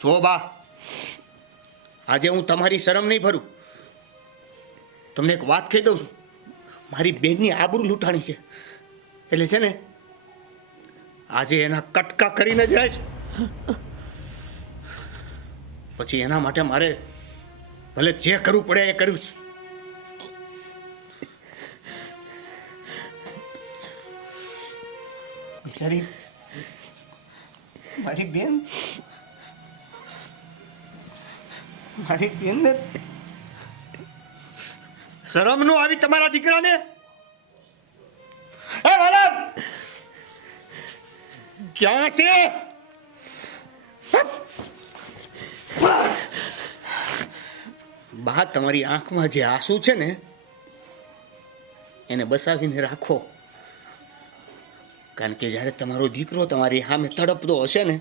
જો બા, આજે હું તમારી શરમ નહીં ભરું. તમને એક વાત કહી દઉં છું, મારી બેનની આબરૂ લૂંટાણી છે એટલે છે ને આજે એના કટકા કરીને જ રહીશ. પછી એના માટે મારે ભલે જે કરવું પડે એ કર્યું છે. બિચારી મારી બેનને શરમ નો આવી તમારા દીકરાને? એ વાલમ, ક્યાં છે? બા, તમારી આંખમાં જે આંસુ છે ને એને બસાવીને રાખો. કારણ કે જ્યારે તમારો દીકરો તમારી સામે તડપતો હશે ને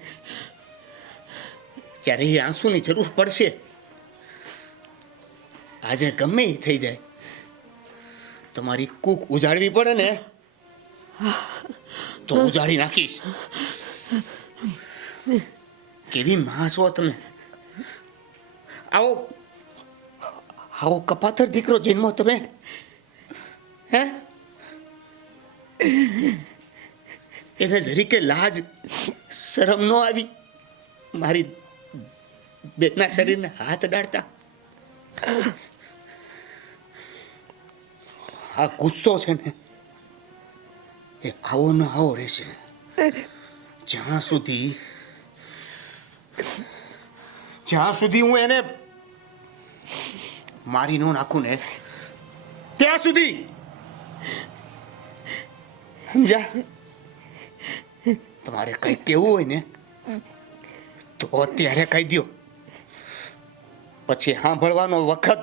ત્યારે એ આંસુની જરૂર પડશે. આજે ગમે એ થઈ જાય, તમારી કૂક ઉજાડવી પડે ને તો ઉજાડી નાખીશ. કેવી માં છો તમે? આવો કપાતર દીકરો જન્મો તમે, હે? એને જરીકે લાજ શરમ ન આવી મારી બેનના શરીરને હાથ ડાળતા? આ ગુસ્સો છે ને એ આવો ને આવો રહેશે જ્યાં સુધી હું એને મારી ન નાખું ને ત્યાં સુધી. સમજા? તમારે કઈ કેવું હોય ને તો અત્યારે કહી દો, પછી સાંભળવાનો વખત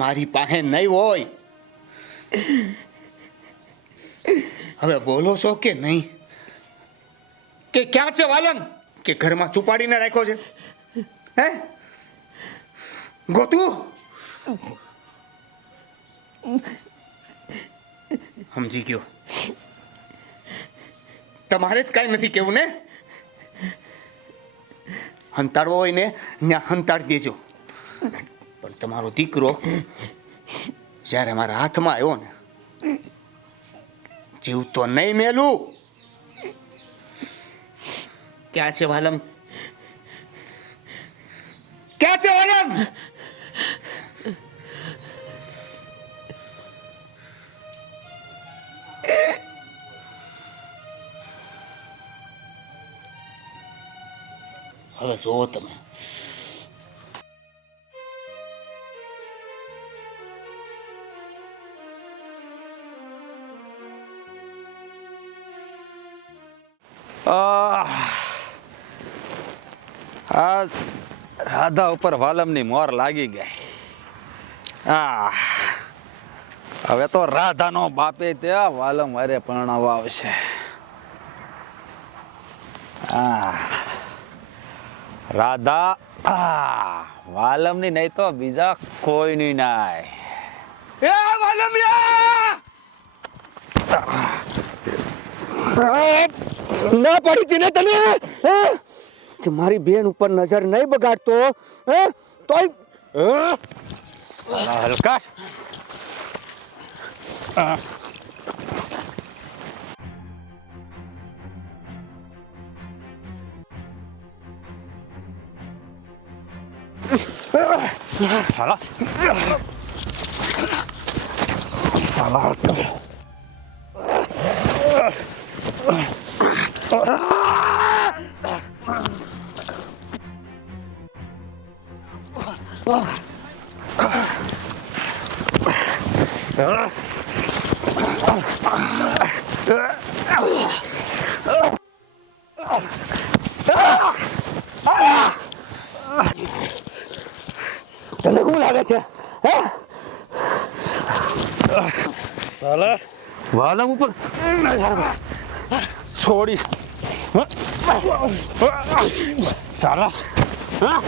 મારી પાસે નહીં હોય. હવે બોલો છો કે નહીં? કે ક્યાં છે વાલમ? કે ઘરમાં છુપાડીને રાખ્યો છે? હે ગોતું? સમજી ગયો, તમારે જ કાંઈ નથી કેવું ને? હંતાડવો હોય ને ત્યાં હંતાડી દેજો. પણ તમારો દીકરો જ્યારે મારા હાથમાં આવ્યો ને જીવ તો નહીં મેલું. ક્યાં છે વાલમ? ક્યાં છે વાલમ? હવે જોવો તમે. આ રાધા ઉપર વાલમની મોર લાગી ગઈ. હવે તો રાધાનો બાપે ત્યાં વાલમ હારે પરણાવવા આવશે. રાધા વાલમની નહીં તો બીજા કોઈની નાય. એ વાલમિયા! ના પડી હતી ને તને કે મારી બેન ઉપર નજર નહીં બગાડતો તોય હલકા સાલા સાલા તને શું લાગે છે? હે સાલા વાલમ ઉપર છોડીશ સાલા બા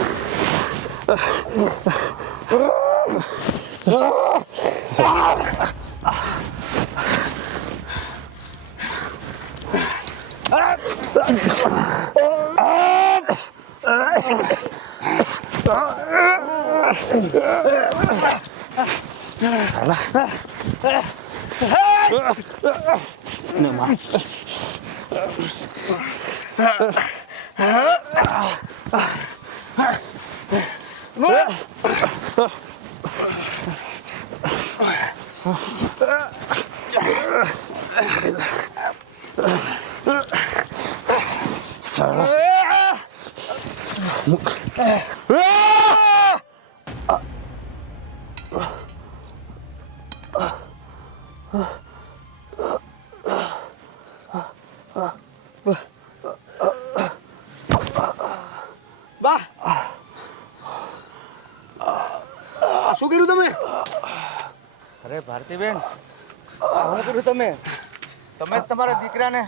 શું કર્યું તમે? અરે ભારતીબેન, શું કર્યું તમે? તમે જ તમારા દીકરાને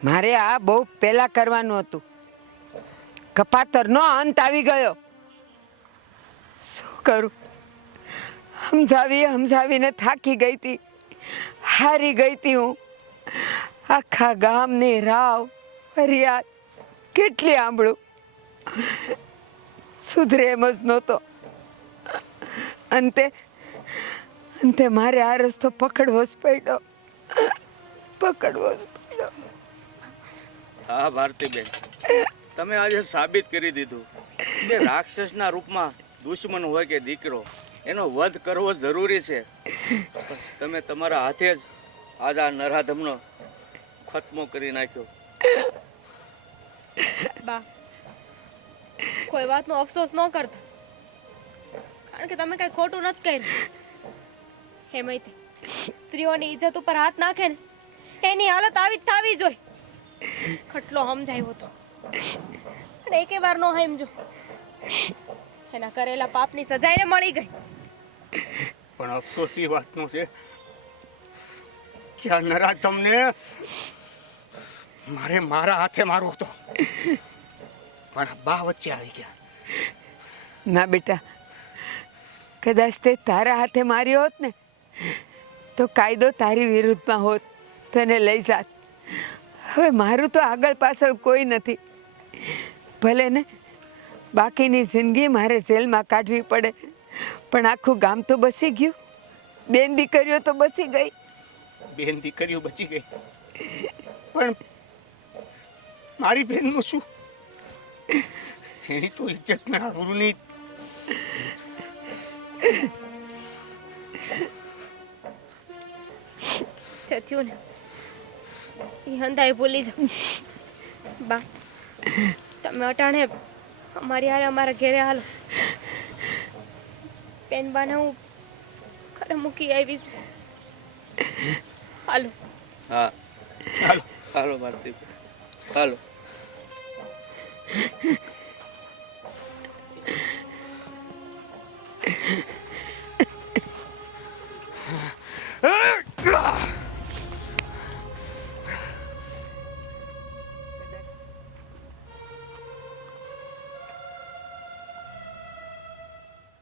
મારે આ બહુ પહેલા કરવાનું હતું. કપાતરનો અંત આવી ગયો. શું કરું? સમજાવીને થાકી ગઈ હતી, હારી ગઈ હતી હું. આખા ગામની રાવ ફરિયાદ કેટલી આંબળું, સુધરે એમ જ નહોતો. અંતે મારે આ રસ્તો પકડવો જ પડ્યો. હા ભારતીબેન, તમે આજે સાબિત કરી દીધું કે રાક્ષસના રૂપમાં દુશ્મન હોય કે દીકરો, એનો વધ કરવો જરૂરી છે. પણ તમે તમારા હાથે જ આજ આ નરાધમનો ખતમો કરી નાખ્યો. બા, કોઈ વાતનો અફસોસ ન કરતા, કારણ કે તમે કઈ ખોટું નથી કર્યું. હેમંતે સ્ત્રીઓની ઇજ્જત ઉપર હાથ નાખે ને એની હાલત આવી જ થવી જોઈએ. ખટલો સમજાયો હતો અને એકે વાર નો સમજો, એના કરેલા પાપની સજા એને મળી ગઈ. પણ અફસોસ એ વાતનો છે કે આ નરાધમને મારા હાથે મારવો હતો, પણ આ બા વચ્ચે આવી ગયા. ના બેટા, કદાચ તે તારા હાથે માર્યો હોત ને તો કાયદો તારી વિરુદ્ધમાં હોત, તને લઈ જાત. હવે મારું તો આગળ પાછળ કોઈ નથી. ભલે ને બાકીની જિંદગી મારે જેલમાં કાઢવી પડે, પણ આખું ગામ તો બસી ગયું. બેન દીકરીઓ તો બસી ગઈ. બેન દીકરીઓ બચી ગઈ, પણ મારી બેનનું શું? એની તો ઇજ્જત ને આબરૂની. થયું ને એ હંધાઈ ભૂલી જાઓ. બા, તમે અટાણે અમારી હારે અમારા ઘેરે હાલો. બેન બાને હું ઘરે મૂકી આવીશ. હાલો. હા, હાલો. હાલો ભારતીબેન, હાલો.